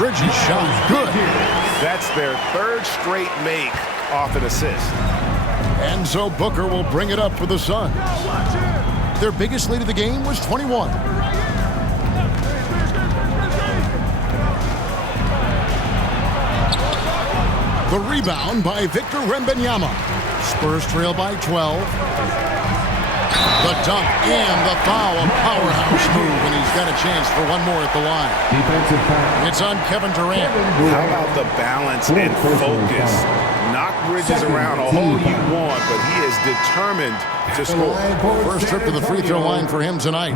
Bridges shot good. That's their 3rd straight make off an assist. And so Booker will bring it up for the Suns. Their biggest lead of the game was 21. The rebound by Victor Wembanyama. Spurs trail by 12. The dunk and the foul. A powerhouse move, and he's got a chance for one more at the line. Defensive foul. It's on Kevin Durant. How about the balance and focus? Knock Bridges around all you want, but he is determined to score. First trip to the free throw line for him tonight.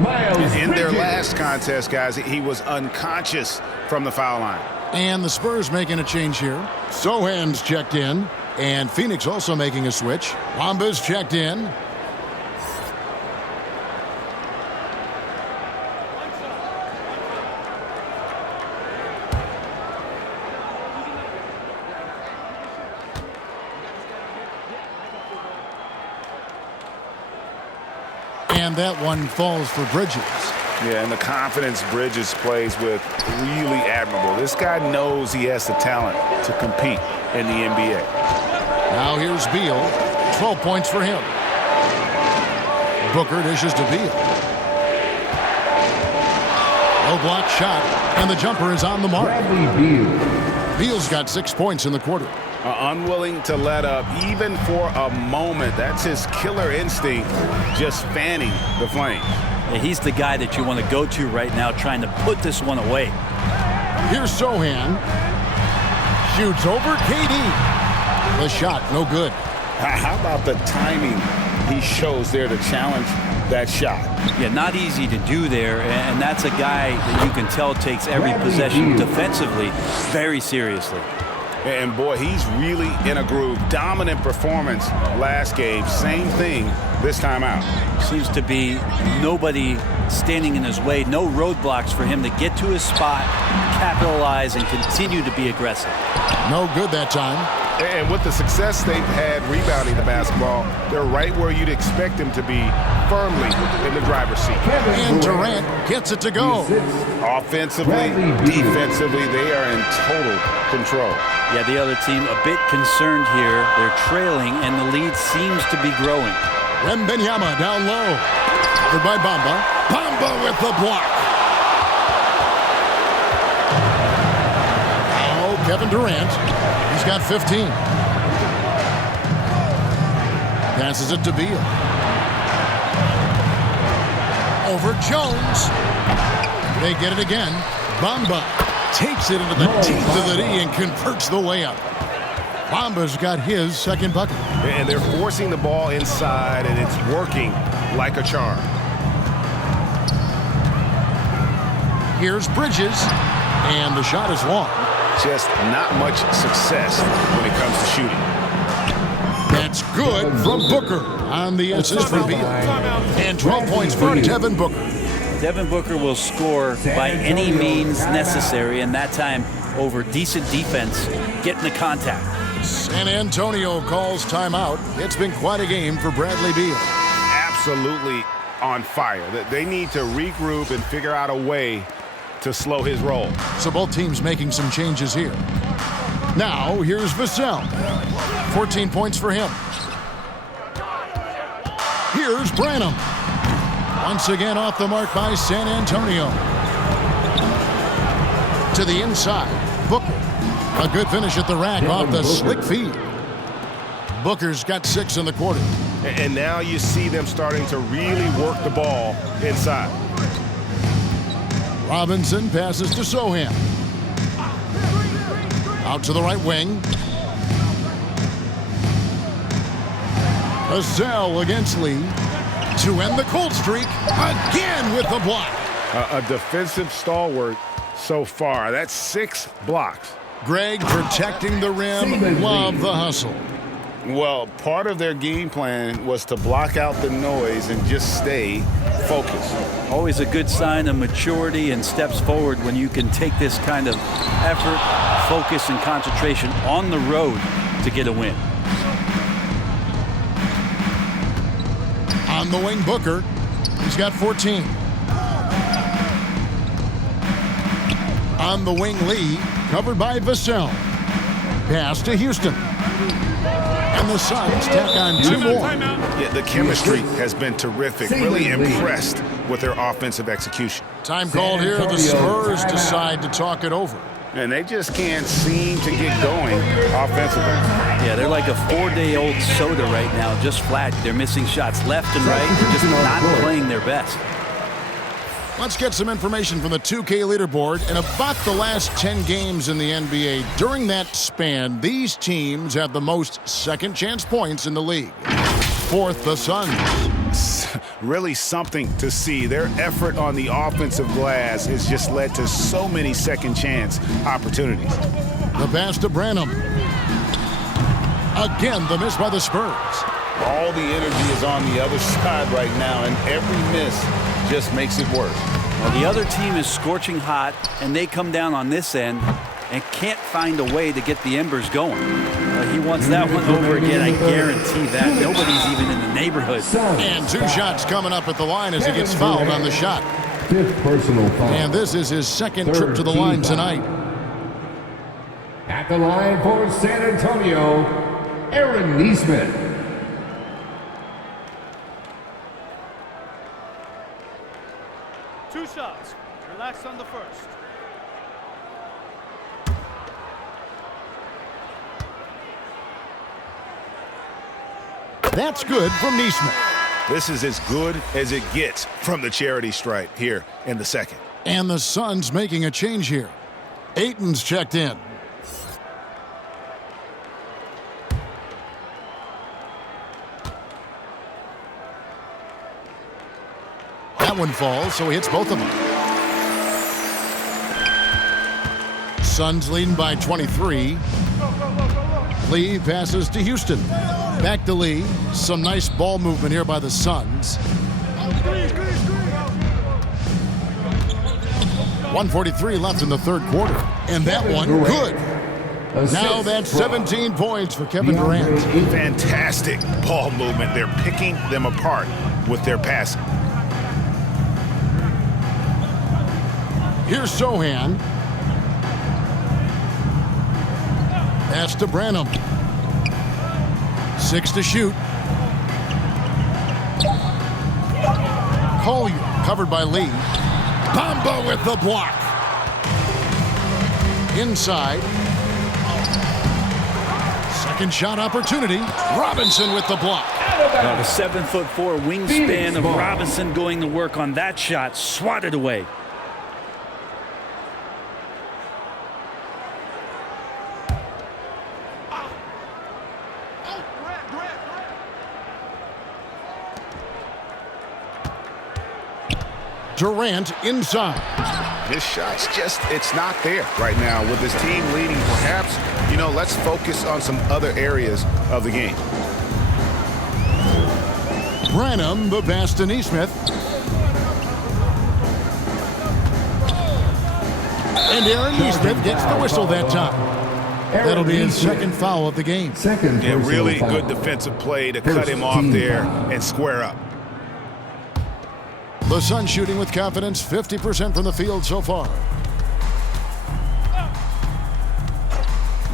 In their last contest, guys, he was unconscious from the foul line. And the Spurs making a change here. Sohan's checked in. And Phoenix also making a switch. Wamba's checked in. And that one falls for Bridges. Yeah, and the confidence Bridges plays with, really admirable. This guy knows he has the talent to compete in the NBA. Now here's Beal. 12 points for him. Booker dishes to Beal. No block shot, and the jumper is on the mark. Bradley Beal. Beal's got 6 points in the quarter. Unwilling to let up even for a moment. That's his killer instinct, just fanning the flame. He's the guy that you want to go to right now, trying to put this one away. Here's Sohan. Shoots over KD. The shot, no good. How about the timing he shows there to challenge that shot? Yeah, not easy to do there, and that's a guy that you can tell takes every possession defensively very seriously. And boy, he's really in a groove. Dominant performance last game. Same thing this time out. Seems to be nobody standing in his way. No roadblocks for him to get to his spot, capitalize, and continue to be aggressive. No good that time. And with the success they've had rebounding the basketball, they're right where you'd expect them to be, firmly in the driver's seat. And Durant gets it to go. Offensively, defensively, they are in total control. Yeah, the other team a bit concerned here. They're trailing, and the lead seems to be growing. Wembanyama down low. Covered by Bamba. Bamba with the block. Now Kevin Durant. He's got 15. Passes it to Beal. Over Jones. They get it again. Bamba takes it into the teeth of the D and converts the layup. Bamba's got his second bucket. And they're forcing the ball inside, and it's working like a charm. Here's Bridges, and the shot is long. Just not much success when it comes to shooting. That's good from Booker on the assist from Beal. And 12 points for Devin Booker. Devin Booker will score by any means necessary, and that time over decent defense, getting the contact. San Antonio calls timeout. It's been quite a game for Bradley Beal. Absolutely on fire. They need to regroup and figure out a way to slow his roll. So both teams making some changes here. Now, here's Vassell. 14 points for him. Here's Branham. Once again off the mark by San Antonio. To the inside. Booker. A good finish at the rack off the slick feed. Booker's got 6 in the quarter. And now you see them starting to really work the ball inside. Robinson passes to Sohan. Out to the right wing. Vassell against Lee. To end the cold streak. Again with the block. A defensive stalwart so far. That's 6 blocks. Greg protecting the rim. Love the hustle. Well, part of their game plan was to block out the noise and just stay focused. Always a good sign of maturity and steps forward when you can take this kind of effort, focus, and concentration on the road to get a win. On the wing, Booker. He's got 14. On the wing, Lee. Covered by Vassell. Pass to Houston. And the Suns tack on 2 more. Yeah, the chemistry has been terrific. Really impressed with their offensive execution. Time called here. The Spurs decide to talk it over. And they just can't seem to get going offensively. Yeah, they're like a 4-day-old soda right now, just flat. They're missing shots left and right. They're just not playing their best. Let's get some information from the 2K leaderboard and about the last 10 games in the NBA. During that span, these teams have the most second chance points in the league. Fourth, the Suns. Really something to see. Their effort on the offensive glass has just led to so many second chance opportunities. The pass to Branham. Again, the miss by the Spurs. All the energy is on the other side right now, and every miss just makes it worse. Well, the other team is scorching hot, and they come down on this end and can't find a way to get the embers going. He wants that one over again, I guarantee that. Nobody's even in the neighborhood. And 2 shots coming up at the line as he gets fouled on the shot. 5th personal foul. And this is his second trip to the line tonight. At the line for San Antonio, Aaron Neesmith. Two shots. Relax on the first. That's good from Neesmith. This is as good as it gets from the charity stripe here in the second. And the Suns making a change here. Ayton's checked in. That one falls, so he hits both of them. Suns leading by 23. Lee passes to Houston. Back to Lee. Some nice ball movement here by the Suns. 1:43 left in the third quarter. And that one, good. Now that's 17 points for Kevin Durant. Fantastic ball movement. They're picking them apart with their passing. Here's Sohan. Pass to Branham. 6 to shoot. Collier covered by Lee. Bamba with the block. Inside. Second shot opportunity. Robinson with the block. The 7'4" wingspan of Robinson going to work on that shot. Swatted away. Durant inside. His shot's just, it's not there right now. With his team leading, perhaps, let's focus on some other areas of the game. Branham, the pass to Neesmith. And Aaron Neesmith gets the whistle that time. That'll be his second foul of the game. Yeah, really good defensive play to cut him off there and square up. The Suns shooting with confidence, 50% from the field so far.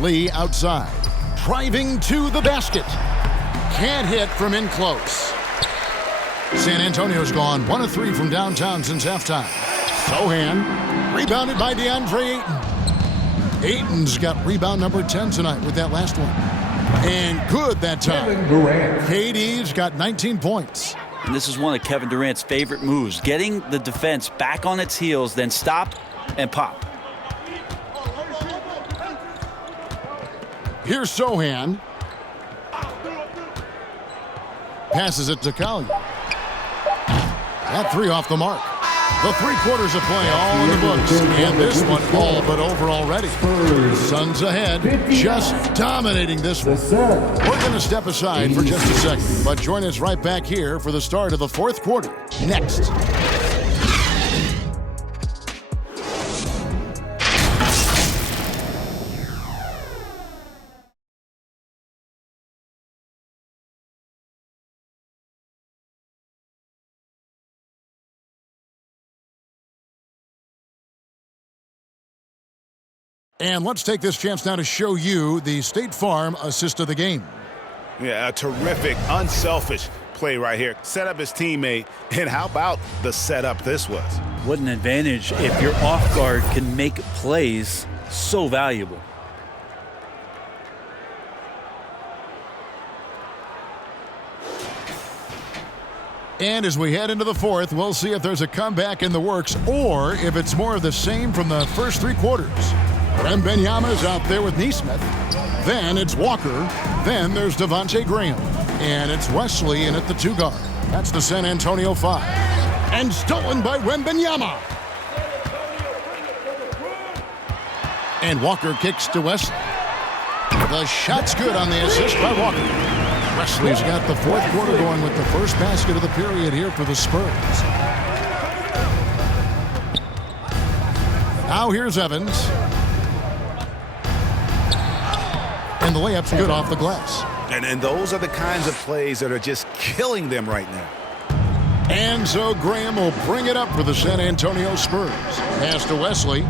Lee outside, driving to the basket. Can't hit from in close. San Antonio's gone 1 of 3 from downtown since halftime. Sohan, rebounded by DeAndre Ayton. Ayton's got rebound number 10 tonight with that last one. And good that time. KD's got 19 points. And this is one of Kevin Durant's favorite moves, getting the defense back on its heels, then stop and pop. Here's Sohan. Passes it to Collier. That 3 off the mark. The 3 quarters of play all in the books. And this one all but over already. Suns ahead, just dominating this one. We're going to step aside for just a second, but join us right back here for the start of the 4th quarter. Next. And let's take this chance now to show you the State Farm assist of the game. Yeah, a terrific, unselfish play right here. Set up his teammate, and how about the setup this was? What an advantage if your off guard can make plays so valuable. And as we head into the 4th, we'll see if there's a comeback in the works or if it's more of the same from the first 3 quarters. Wembanyama's out there with Neesmith. Then it's Walker. Then there's Devontae Graham. And it's Wesley in at the 2 guard. That's the San Antonio 5. And stolen by Wembanyama. And Walker kicks to Wesley. The shot's good on the assist by Walker. Wesley's got the 4th quarter going with the first basket of the period here for the Spurs. Now here's Evans. And the layup's good off the glass. And those are the kinds of plays that are just killing them right now. And so Graham will bring it up for the San Antonio Spurs. Pass to Wesley.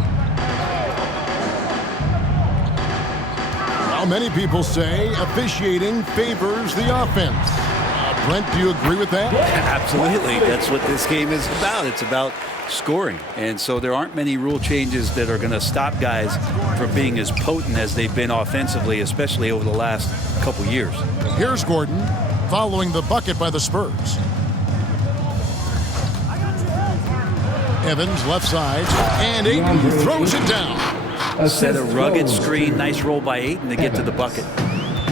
Now many people say officiating favors the offense. Brent, do you agree with that? Absolutely. That's what this game is about. It's about scoring. And so there aren't many rule changes that are going to stop guys from being as potent as they've been offensively, especially over the last couple years. Here's Gordon following the bucket by the Spurs. Evans left side, and Ayton throws it down. Set a rugged screen. Nice roll by Ayton to get to the bucket.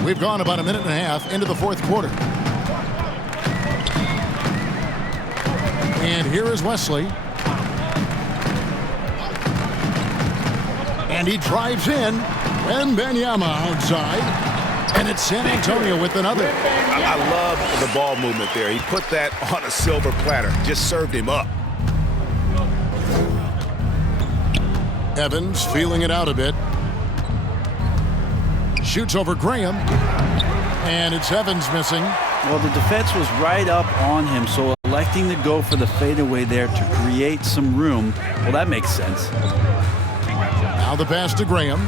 We've gone about 1.5 minutes into the 4th quarter. And here is Wesley. And he drives in. Wembanyama outside. And it's San Antonio with another. I love the ball movement there. He put that on a silver platter. Just served him up. Evans feeling it out a bit. Shoots over Graham. And it's Evans missing. Well, the defense was right up on him, so electing to go for the fadeaway there to create some room, well, that makes sense. Now the pass to Graham.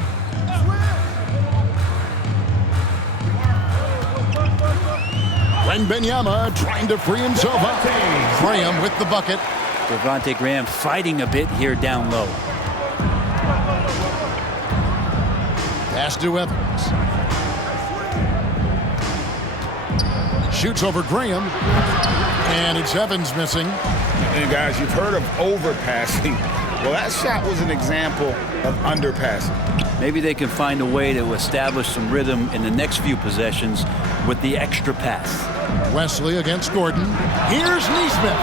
Wembanyama trying to free himself up. Graham with the bucket. Devontae Graham fighting a bit here down low. Pass to Evans. Shoots over Graham. And it's Evans missing. And guys, you've heard of overpassing. Well, that shot was an example of underpassing. Maybe they can find a way to establish some rhythm in the next few possessions with the extra pass. Wesley against Gordon. Here's Neesmith.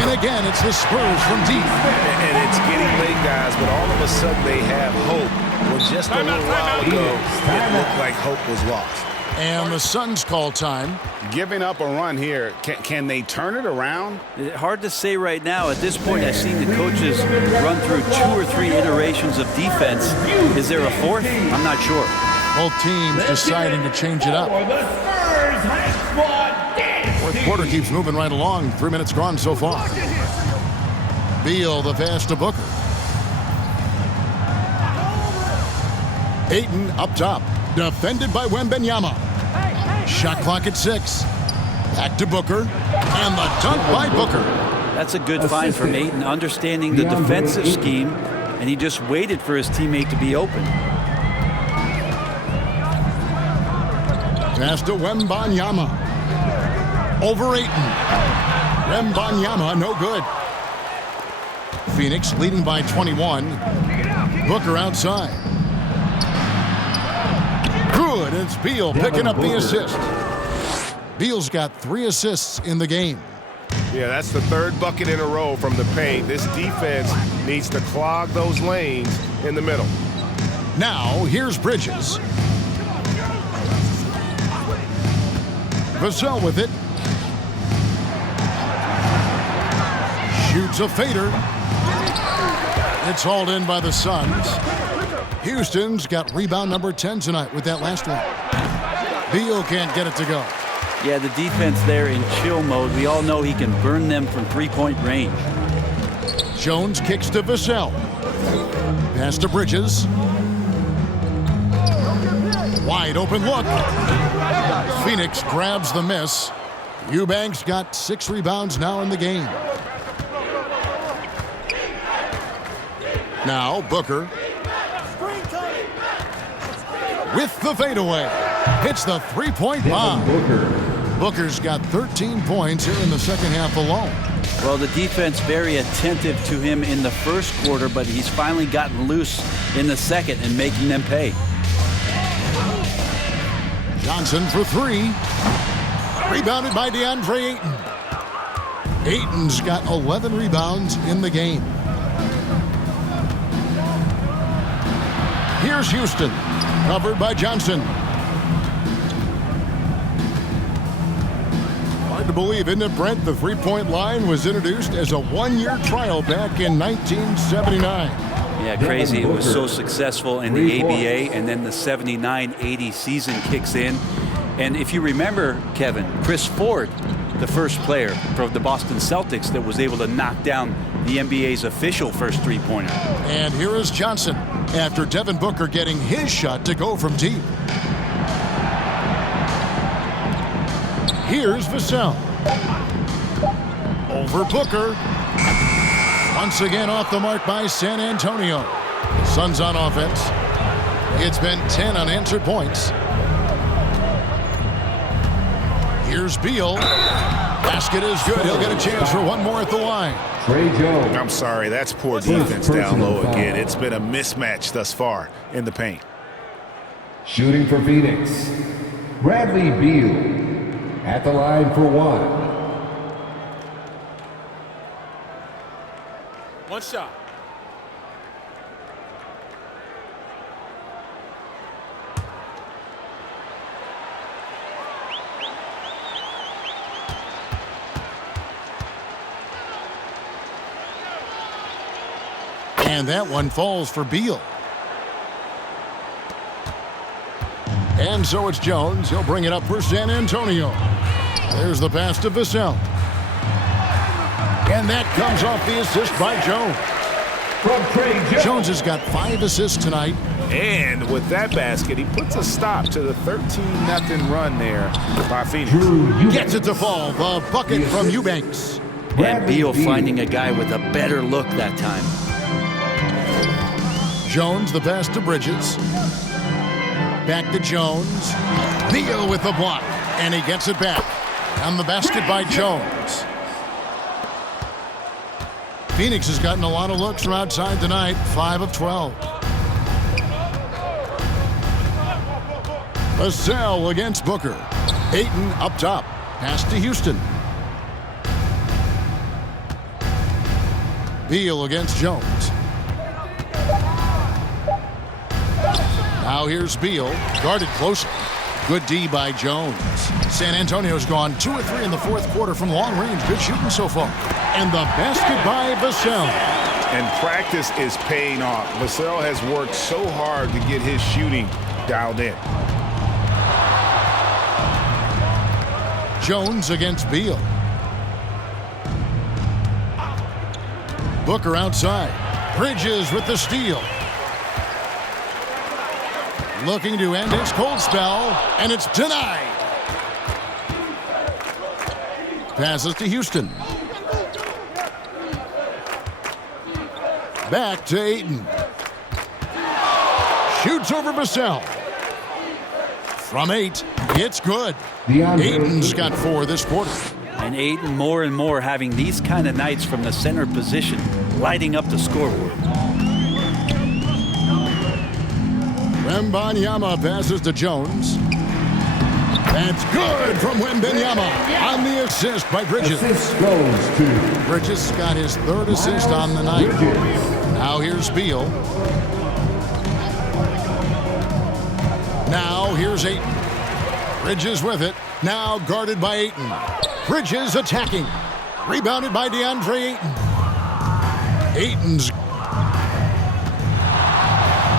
And again, it's the Spurs from deep. And it's getting late, guys, but all of a sudden they have hope. Well, just a little while ago, it looked like hope was lost. And the Suns call time. Giving up a run here. Can they turn it around? Hard to say right now. At this point, I've seen the coaches run through 2 or 3 iterations of defense. Is there a fourth? I'm not sure. Both teams deciding to change it up. Fourth quarter keeps moving right along. 3 minutes gone so far. Beal the pass to Booker. Ayton up top. Defended by Wembanyama. Shot clock at 6. Back to Booker. And the dunk by Booker. That's a good find from Ayton, understanding the defensive scheme, and he just waited for his teammate to be open. Pass to Wembanyama. Over Ayton. Wembanyama, no good. Phoenix leading by 21. Booker outside. Good, it's Beal picking up the assist. Beal's got 3 assists in the game. Yeah, that's the 3rd bucket in a row from the paint. This defense needs to clog those lanes in the middle. Now, here's Bridges. Vassell with it. Shoots a fader. It's hauled in by the Suns. Houston's got rebound number 10 tonight with that last one. Beal can't get it to go. Yeah, the defense there in chill mode. We all know he can burn them from 3-point range. Jones kicks to Vassell. Pass to Bridges. Wide open look. Phoenix grabs the miss. Eubanks got 6 rebounds now in the game. Now Booker. With the fadeaway. Hits the 3-point bomb. Booker's got 13 points here in the second half alone. Well, the defense very attentive to him in the first quarter, but he's finally gotten loose in the second and making them pay. Johnson for 3. Rebounded by DeAndre Ayton. Ayton's got 11 rebounds in the game. Here's Houston. Covered by Johnson. Hard to believe, isn't it, Brent? The 3-point line was introduced as a 1-year trial back in 1979. Yeah, crazy. It was so successful in the ABA, and then the 79-80 season kicks in. And if you remember, Kevin, Chris Ford, the first player for the Boston Celtics that was able to knock down the NBA's official first 3-pointer. And here is Johnson after Devin Booker getting his shot to go from deep. Here's Vassell. Over Booker. Once again off the mark by San Antonio. Suns on offense. It's been 10 unanswered points. Here's Beal. Basket is good. He'll get a chance for one more at the line. I'm sorry, that's poor defense down low again. It's been a mismatch thus far in the paint. Shooting for Phoenix, Bradley Beal at the line for 1. One shot. And that one falls for Beal. And so it's Jones. He'll bring it up for San Antonio. There's the pass to Vassell. And that comes off the assist by Jones. Jones has got 5 assists tonight. And with that basket, he puts a stop to the 13-0 run there by Phoenix. Gets it to fall. The bucket from Eubanks. And Beal finding a guy with a better look that time. Jones, the pass to Bridges. Back to Jones. Beal with the block. And he gets it back. On the basket by Jones. Phoenix has gotten a lot of looks from outside tonight. 5 of 12. Vassell against Booker. Ayton up top. Pass to Houston. Beal against Jones. Now here's Beal. Guarded closely. Good D by Jones. San Antonio's gone 2 of 3 in the fourth quarter from long range. Good shooting so far. And the basket by Vassell. And practice is paying off. Vassell has worked so hard to get his shooting dialed in. Jones against Beal. Booker outside. Bridges with the steal. Looking to end his cold spell, and it's denied. Passes to Houston. Back to Ayton. Shoots over Vassell. From 8, it's good. Ayton's got 4 this quarter. And Ayton more and more having these kind of nights from the center position, lighting up the scoreboard. Wembanyama passes to Jones. That's good from Wembanyama on the assist by Bridges. Assist goes to Bridges got his 3rd assist on the night. Now here's Beal. Now here's Ayton. Bridges with it. Now guarded by Ayton. Bridges attacking. Rebounded by DeAndre Ayton. Ayton's.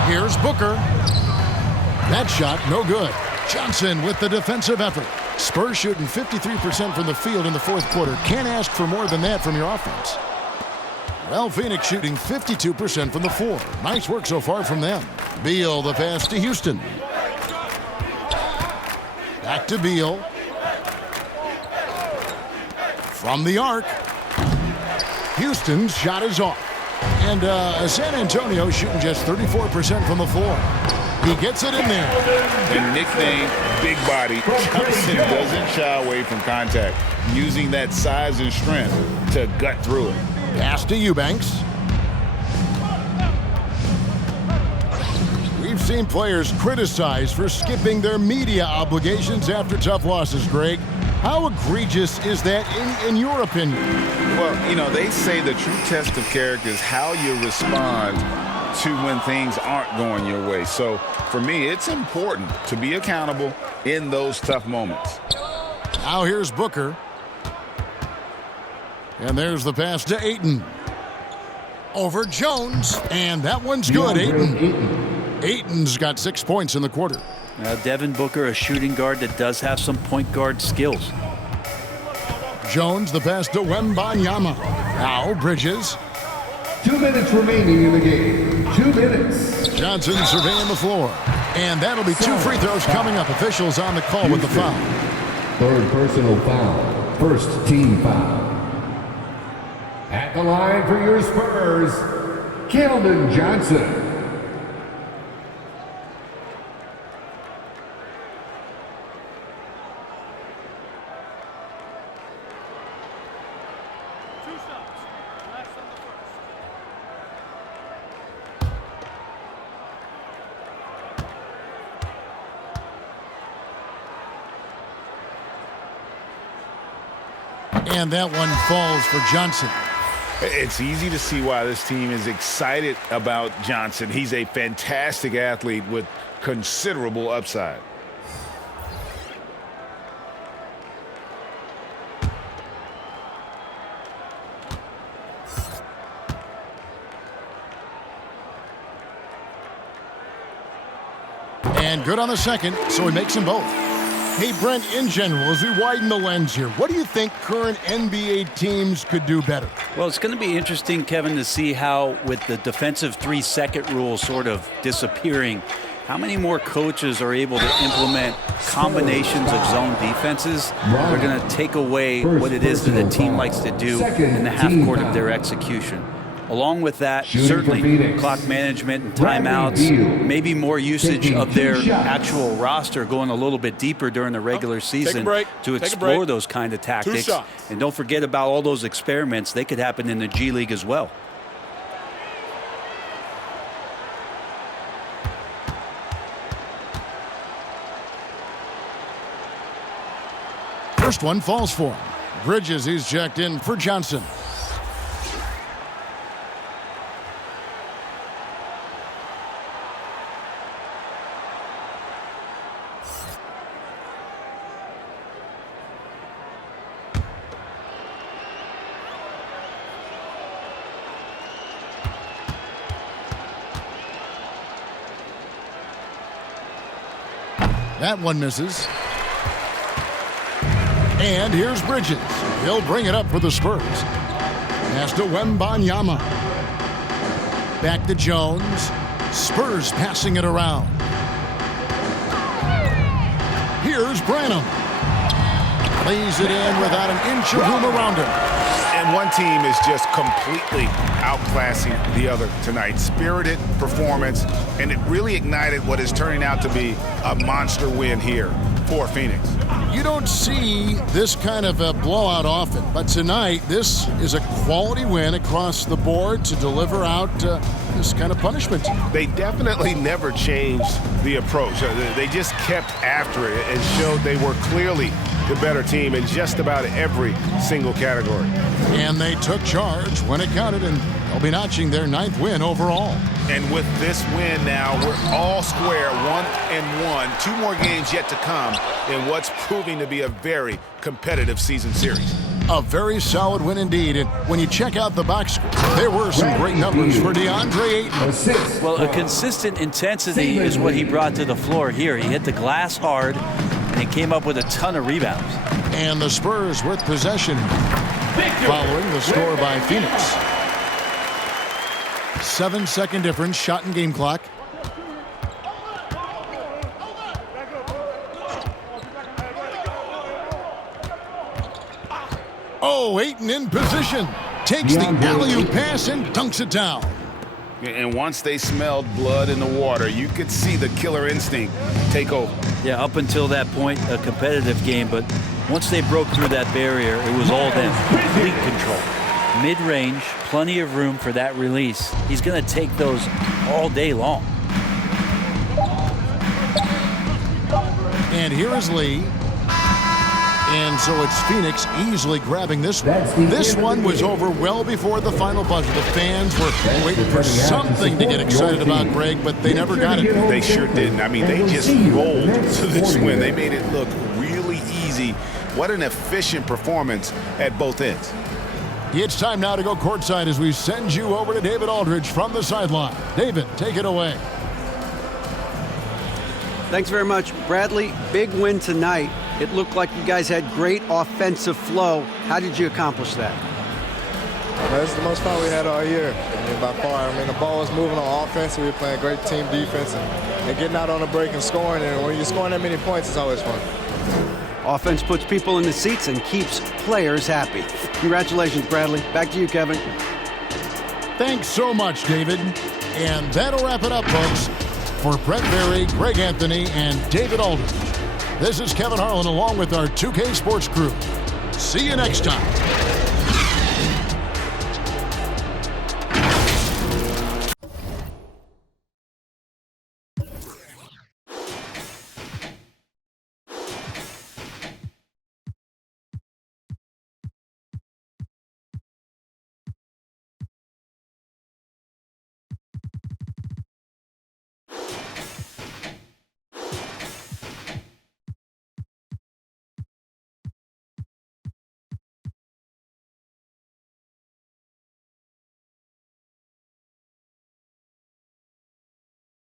Here's Booker. That shot, no good. Johnson with the defensive effort. Spurs shooting 53% from the field in the fourth quarter. Can't ask for more than that from your offense. Well, Phoenix shooting 52% from the floor. Nice work so far from them. Beal, the pass to Houston. Back to Beal. From the arc. Houston's shot is off. And San Antonio shooting just 34% from the floor. He gets it in there. And nickname Big Body, Johnson doesn't shy away from contact, using that size and strength to gut through it. Pass to Eubanks. We've seen players criticized for skipping their media obligations after tough losses, Greg. How egregious is that in your opinion? Well, you know, they say the true test of character is how you respond to when things aren't going your way. So for me, it's important to be accountable in those tough moments. Now here's Booker. And there's the pass to Ayton. Over Jones. And that one's good, Ayton. Ayton's got 6 points in the quarter. Now Devin Booker, a shooting guard that does have some point guard skills. Jones, the pass to Wembanyama. Now Bridges. 2 minutes remaining in the game. 2 minutes. Johnson surveying the floor. And that'll be 2 free throws coming up. Officials on the call with the foul. 3rd personal foul. 1st team foul. At the line for your Spurs, Keldon Johnson. And that one falls for Johnson. It's easy to see why this team is excited about Johnson. He's a fantastic athlete with considerable upside. And good on the second, so he makes them both. Hey, Brent, in general, as we widen the lens here, what do you think current NBA teams could do better? Well, it's going to be interesting, Kevin, to see how, with the defensive 3-second rule sort of disappearing, how many more coaches are able to implement combinations of zone defenses that are going to take away what it is that a team likes to do in the half court of their execution. Along with that, certainly clock management and timeouts, maybe more usage of their actual roster, going a little bit deeper during the regular season to explore those kind of tactics. And don't forget about all those experiments. They could happen in the G League as well. First one falls for him. Bridges, he's checked in for Johnson. That one misses. And here's Bridges. He'll bring it up for the Spurs. Pass to Wembanyama. Back to Jones. Spurs passing it around. Here's Branham. Lays it in without an inch of room around him. And one team is just completely outclassing the other tonight. Spirited performance, and it really ignited what is turning out to be a monster win here for Phoenix. You don't see this kind of a blowout often, but tonight this is a quality win across the board to deliver out this kind of punishment. They definitely never changed the approach. They just kept after it and showed they were clearly the better team in just about every single category. And they took charge when it counted, and they'll be notching their 9th win overall. And with this win now, we're all square, 1-1. 2 more games yet to come in what's proving to be a very competitive season series. A very solid win indeed. And when you check out the box score, there were some great numbers for DeAndre Ayton. Well, a consistent intensity is what he brought to the floor here. He hit the glass hard, and he came up with a ton of rebounds. And the Spurs with possession following the score by Phoenix. 7-second difference, shot and game clock. Oh, Ayton in position. Takes the alley-oop pass and dunks it down. And once they smelled blood in the water, you could see the killer instinct take over. Yeah, up until that point, a competitive game, but once they broke through that barrier, it was all them. Complete control. Mid-range, plenty of room for that release. He's going to take those all day long. And here is Lee. And so it's Phoenix easily grabbing this one. This one was over well before the final buzzer. The fans were waiting for something to get excited about, Greg, but they never got it. They sure didn't. I mean, they just rolled to this win. They made it look really easy. What an efficient performance at both ends. It's time now to go courtside as we send you over to David Aldridge from the sideline. David, take it away. Thanks very much, Bradley. Big win tonight. It looked like you guys had great offensive flow. How did you accomplish that? That's the most fun we had all year. I mean, by far. I mean, the ball was moving on offense. We were playing great team defense and getting out on the break and scoring. And when you're scoring that many points, it's always fun. Offense puts people in the seats and keeps players happy. Congratulations, Bradley. Back to you, Kevin. Thanks so much, David. And that'll wrap it up, folks. For Brett Berry, Greg Anthony, and David Aldridge, this is Kevin Harlan along with our 2K Sports crew. See you next time.